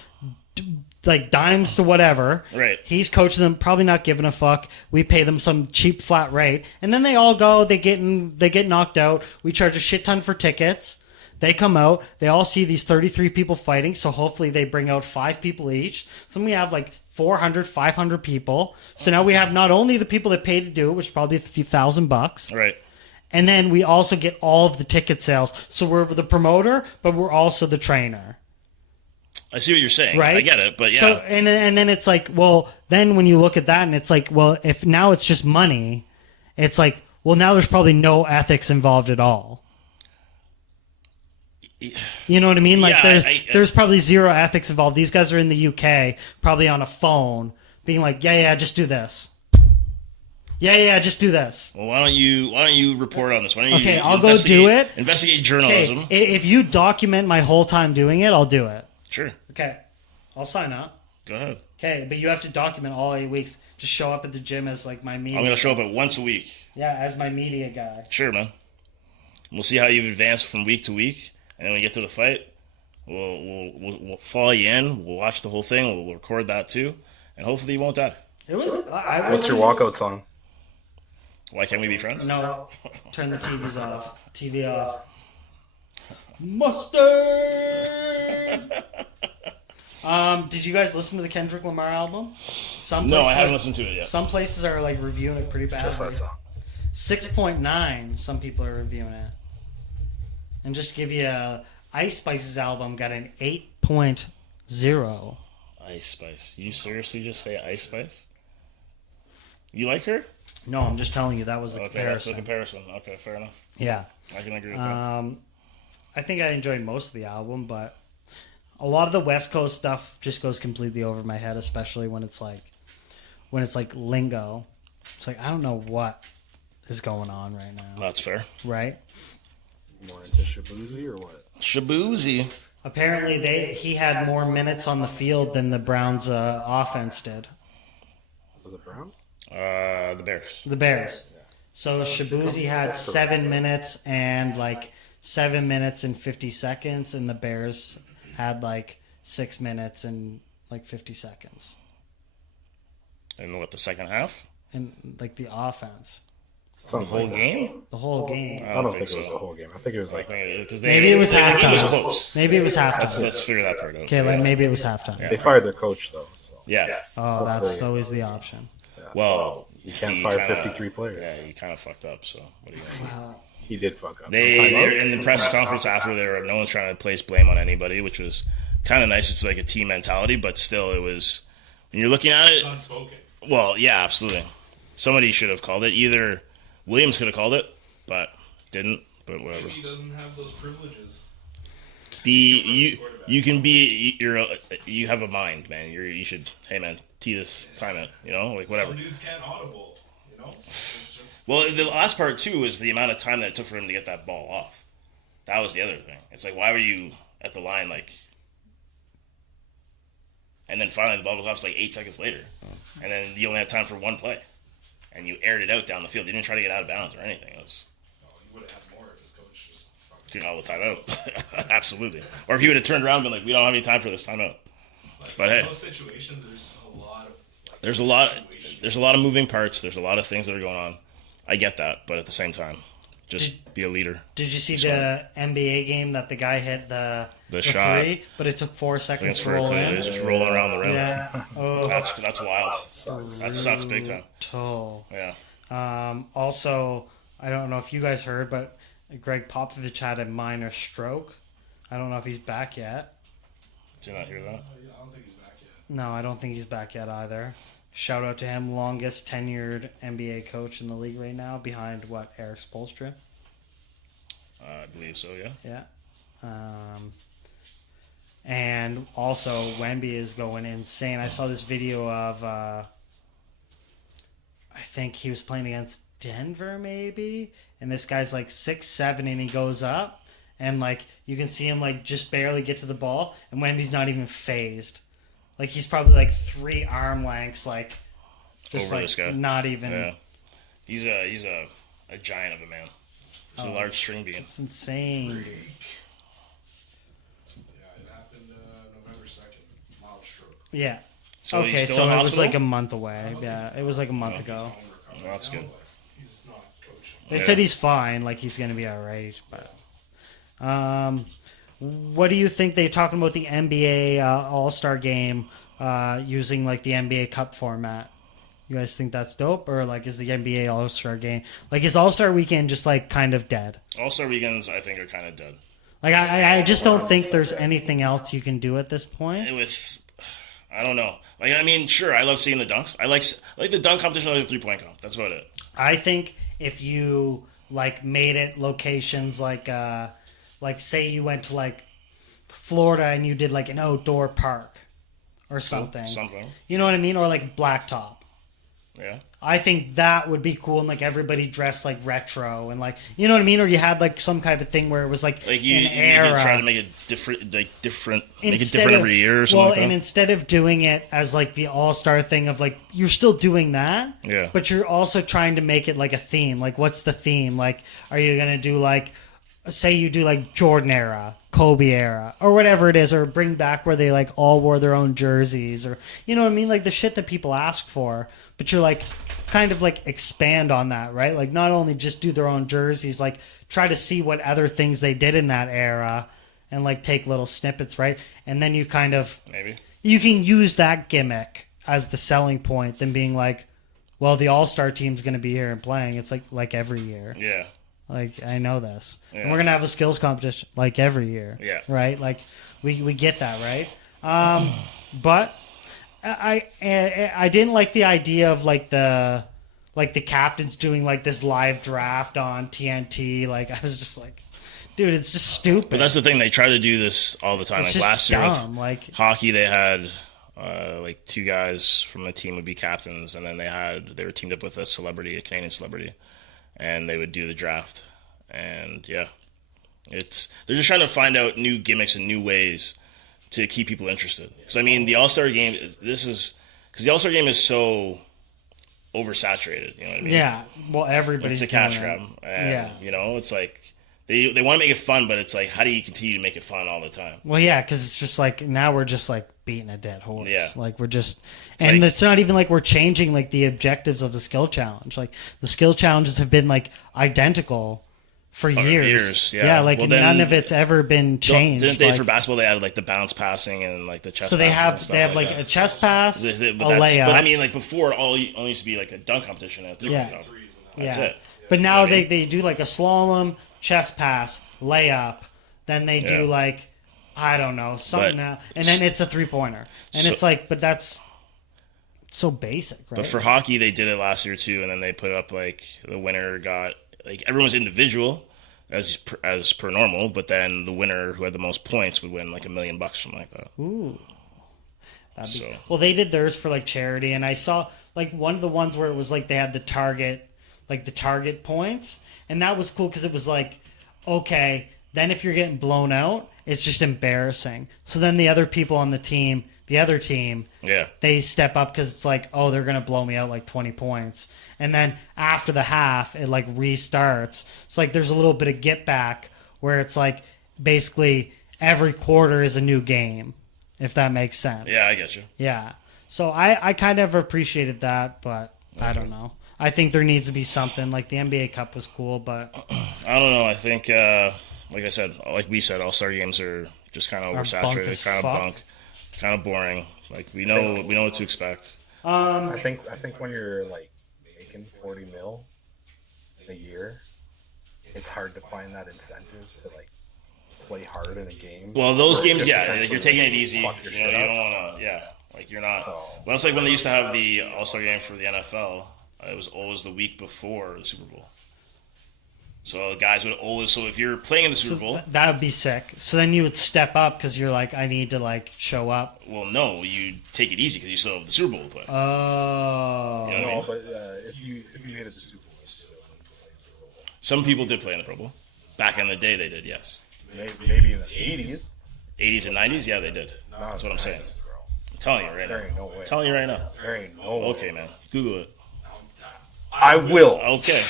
like dimes to whatever. Right. He's coaching them, probably not giving a fuck. We pay them some cheap flat rate, and then they all go. They get knocked out. We charge a shit ton for tickets. They come out. They all see these 33 people fighting. So hopefully they bring out 5 people each. So we have like 400, 500 people. So now we have not only the people that pay to do it, which is probably a few $1,000. Right. And then we also get all of the ticket sales. So we're the promoter, but we're also the trainer. I see what you're saying. Right? I get it, but yeah. So, and then it's like, well, then when you look at that and it's like, well, if now it's just money, it's like, well, now there's probably no ethics involved at all. You know what I mean? Like Yeah, there's probably zero ethics involved. These guys are in the UK, probably on a phone, being like, yeah, just do this. Yeah, just do this. Well, why don't you report on this? Why don't you I'll go do it. Investigate journalism. Okay, if you document my whole time doing it, I'll do it. Sure. Okay, I'll sign up. Go ahead. Okay, but you have to document all 8 weeks. Just show up at the gym as like my media. I'm gonna show up at once a week. Yeah, as my media guy. Sure, man. We'll see how you've advanced from week to week, and then when we get to the fight, we'll follow you in. We'll watch the whole thing. We'll record that too, and hopefully you won't die. It was. What's your walkout song? Why can't we be friends? No, turn the TVs off. TV off. Mustard. Did you guys listen to the Kendrick Lamar album? No, I haven't listened to it yet. Some places are like reviewing it pretty badly. Just that song. 6.9. Some people are reviewing it. And just to give you Ice Spice's album got an 8.0. Ice Spice. You seriously just say Ice Spice? You like her? No, I'm just telling you that was the Okay, comparison. that's the comparison. Okay, fair enough. Yeah. I can agree with that. I think I enjoyed most of the album, but a lot of the West Coast stuff just goes completely over my head, especially when it's like lingo. It's like I don't know what is going on right now. That's fair. Right? More into Shabuzi or what? Shabuzi. Apparently, he had more minutes on the field than the Browns' offense did. Was it Browns? The Bears. The Bears. So Shabuzi had 7 minutes and like 7 minutes and 50 seconds, and the Bears had like 6 minutes and like 50 seconds. And what, the second half? And like the offense. The whole game? The whole game. I don't think it was the whole game. I think it was like Maybe it was halftime. It was close. Maybe it was halftime. Let's figure that part out. Okay, like maybe it was halftime. they fired their coach though. So. Yeah. Oh, that's always the option. Well, You can't fire 53 players. Yeah, you kind of fucked up. So what are you gonna do? Wow. He did fuck up. They're in the press conference after no one's trying to place blame on anybody, which was kind of nice. It's like a team mentality, but still, it was when you're looking at it. Unspoken. Well, yeah, absolutely. Somebody should have called it. Either Williams could have called it, but didn't. But whatever. Maybe he doesn't have those privileges. You can be you have a mind, man. You should, hey man, tee this time out. Like whatever. Some dudes can't audible. It's just Well, the last part too is the amount of time that it took for him to get that ball off. That was the other thing. It's like, why were you at the line and then finally the ball was off like 8 seconds later, and then you only had time for one play, and you aired it out down the field. You didn't try to get out of bounds or anything. It was. he would have had more if his coach just fucking Getting all the time out. Absolutely. Or if he would have turned around and been like, we don't have any time for this timeout. But hey, in those situations, there's a lot of there's a lot of moving parts. There's a lot of things that are going on. I get that, but at the same time, just be a leader. Did you see the NBA game that the guy hit the shot. three, but it took 4 seconds It's to roll in? just rolling around the rim. Yeah. Oh, That's wild. That sucks big time. brutal. Yeah. Also, I don't know if you guys heard, but Greg Popovich had a minor stroke. I don't know if he's back yet. Did you not hear that? I don't think he's back yet. No, I don't think he's back yet either. Shout out to him, longest tenured NBA coach in the league right now, behind Eric Spoelstra. I believe so. Yeah. Yeah. And also, Wemby is going insane. I saw this video of, I think he was playing against Denver, maybe, and this guy's like 6'7", and he goes up, and you can see him just barely get to the ball, and Wemby's not even phased. He's probably 3 arm lengths, just Over this guy. not even. Yeah. He's a giant of a man. He's a large string bean. It's insane. Yeah, it happened November 2nd. Mild stroke. Yeah. So he's Okay, still so in it was hospital? a month away. Yeah, it was a month ago. Well, that's good. He's not coaching. They said he's fine, he's going to be all right. But, what do you think? They're talking about the NBA All-Star Game using the NBA Cup format. You guys think that's dope, or is the NBA All-Star Game is All-Star Weekend just kind of dead? All-Star weekends, I think, are kind of dead. I just don't think there's anything else you can do at this point. I don't know. Sure, I love seeing the dunks. I like the dunk competition, I like the 3-point comp. That's about it. I think if you made it locations like say you went to like Florida and you did like an outdoor park or something. You know what I mean? Or like blacktop. Yeah. I think that would be cool, and like everybody dressed like retro, and like you know what I mean, or you had like some kind of thing where it was like you, an era. You try to make it different, make it different every year or something. Well, like that. and instead of doing it as like the all-star thing of like you're still doing that, yeah, but you're also trying to make it like a theme. Like, what's the theme? Like, are you gonna do like, say you do like Jordan era, Kobe era, or whatever it is, or bring back where they like all wore their own jerseys, or you know what I mean, like the shit that people ask for. But you're like, kind of like expand on that, right? Like not only just do their own jerseys, like try to see what other things they did in that era and like take little snippets, right? And then you kind of, maybe you can use that gimmick as the selling point than being like, well, the all-star team's going to be here and playing. It's like every year. Yeah. Like, I know this. Yeah. And we're going to have a skills competition like every year. Yeah. Right? Like we get that, right? But I didn't like the idea of like the captains doing like this live draft on TNT. Like I was just like, dude, it's just stupid. But that's the thing; they try to do this all the time. It's like just last year dumb. with Like hockey, they had like two guys from the team would be captains, and then they were teamed up with a Canadian celebrity, and they would do the draft. And yeah, they're just trying to find out new gimmicks and new ways to keep people interested. Because I mean, the All-Star game, because the All-Star game is so oversaturated. You know what I mean? Yeah. Well, everybody's it's a cash doing grab, it. and Yeah. you know, it's like they want to make it fun, but it's like, how do you continue to make it fun all the time? Well, yeah, because it's just like now we're just like beating a dead horse. Yeah. Like we're just, and it's not even like we're changing like the objectives of the skill challenge. Like the skill challenges have been like identical for years. Yeah. Like Well, none of it's ever been changed. Didn't they like, for basketball? They added like the bounce passing and like the chest. so they passing and stuff have like that. a chest pass, a layup. But I mean, like before, it only used to be like a dunk competition and a three-point dunk. That's it. But now they do like a slalom, chest pass, layup. Then they do like, I don't know, something now, and then it's a 3-pointer. And it's like, but that's so basic, right? But for hockey, they did it last year too, and then they put up like the winner got like everyone's individual as per normal, but then the winner who had the most points would win like $1 million, something like that. Ooh. Well, they did theirs for like charity, and I saw like one of the ones where it was like they had the target points, and that was cool because it was like, okay, then if you're getting blown out, it's just embarrassing. So then the other people on the other team, they step up because it's like, oh, they're gonna blow me out like 20 points, and then after the half, it like restarts. So like there's a little bit of get back where it's like basically every quarter is a new game. If that makes sense. Yeah, I get you. Yeah. So I kind of appreciated that, but I don't know. I think there needs to be something. Like the NBA Cup was cool, but I don't know. I think, like I said, like we said, All-Star games are just kind of oversaturated, kind of bunk, kind of boring. Like we know what to expect. I think when you're like making 40 mil a year, it's hard to find that incentive to like play hard in a game. Well, those games, like you're taking it easy. You don't want to, like you're not. So, well, it's like when they used to have the All-Star game for the NFL. It was always the week before the Super Bowl. So the guys would always. So if you're playing in the Super Bowl, that would be sick. So then you would step up because you're like, I need to like show up. Well, no, you take it easy because you still have the Super Bowl to play. Oh. You know what I mean? but if you made it to the Super Bowl, you still wouldn't play in the Super Bowl. Some people did play in the Pro Bowl. Back in the day, they did. Yes. Maybe in the 80s. 80s and 90s, yeah, they did. That's what I'm saying. I'm telling you right now. There ain't no way. I'm telling you right now. There ain't no way. Okay, man. Google it. I will. Okay.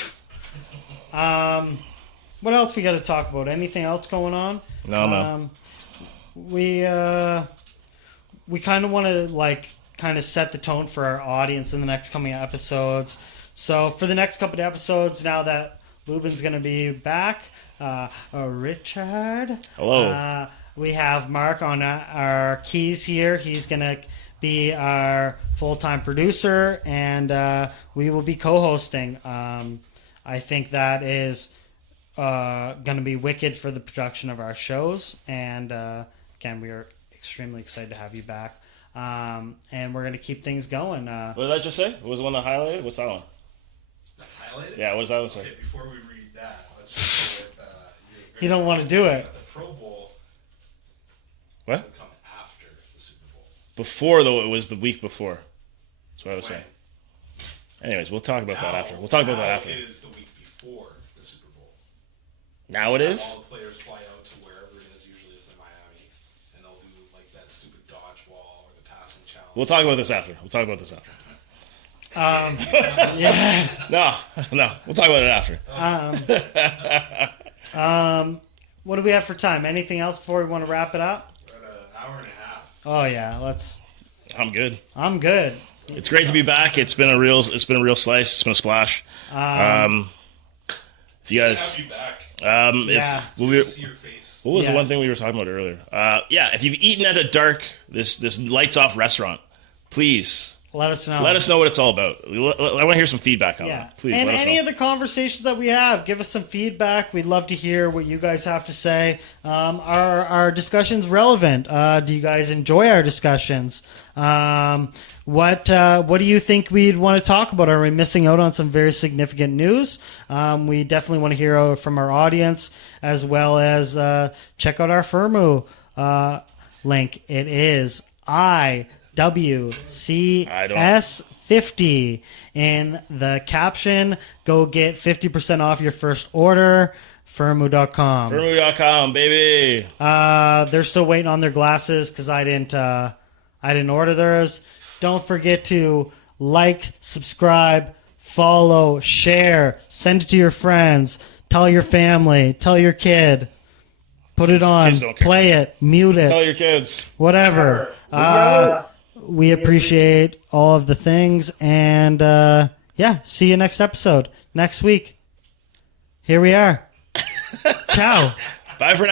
What else we got to talk about? Anything else going on? No. We kind of want to like kind of set the tone for our audience in the next coming episodes. So for the next couple of episodes, now that Lubin's going to be back, Richard. Hello. We have Mark on our keys here. He's going to be our full-time producer, and we will be co-hosting. I think that is going to be wicked for the production of our shows. And again, we are extremely excited to have you back. And we're going to keep things going. What did I just say? What was the one that highlighted? What's that one? That's highlighted? Yeah, what does that one say? Okay, before we read that, let's just go with You don't want to do it. The Pro Bowl What? would come after the Super Bowl. Before, though, it was the week before. That's what I was When? saying. Anyways, we'll talk about that after. We'll talk about that after. It is the week before the Super Bowl. Now it is? All the players fly out to wherever it is. Usually it's in Miami, and they'll do like that stupid dodgeball or the passing challenge. We'll talk about this after. Yeah. No. We'll talk about it after. What do we have for time? Anything else before we want to wrap it up? We're at an hour and a half. Oh yeah, let's. I'm good. I'm good. It's great to be back. It's been a real slice. It's been a splash. If you guys, Have you back? Yeah. See your face. what was Yeah. the one thing we were talking about earlier? If you've eaten at a dark, this lights off restaurant, please Let us know. let us know what it's all about. I want to hear some feedback on Yeah. it. Please And let us any know. of the conversations that we have, give us some feedback. We'd love to hear what you guys have to say. Are our discussions relevant? Do you guys enjoy our discussions? What do you think we'd want to talk about? Are we missing out on some very significant news? We definitely want to hear from our audience, as well as check out our Firmoo link. It is IWCS50. In the caption, go get 50% off your first order. Firmoo.com. Firmoo.com, baby. They're still waiting on their glasses because I didn't order theirs. Don't forget to like, subscribe, follow, share, send it to your friends, tell your family, tell your kid, put it on, Kids don't care. play it, mute Tell it, your kids. whatever. We appreciate all of the things, and see you next episode next week. Here we are. Ciao. Bye for now.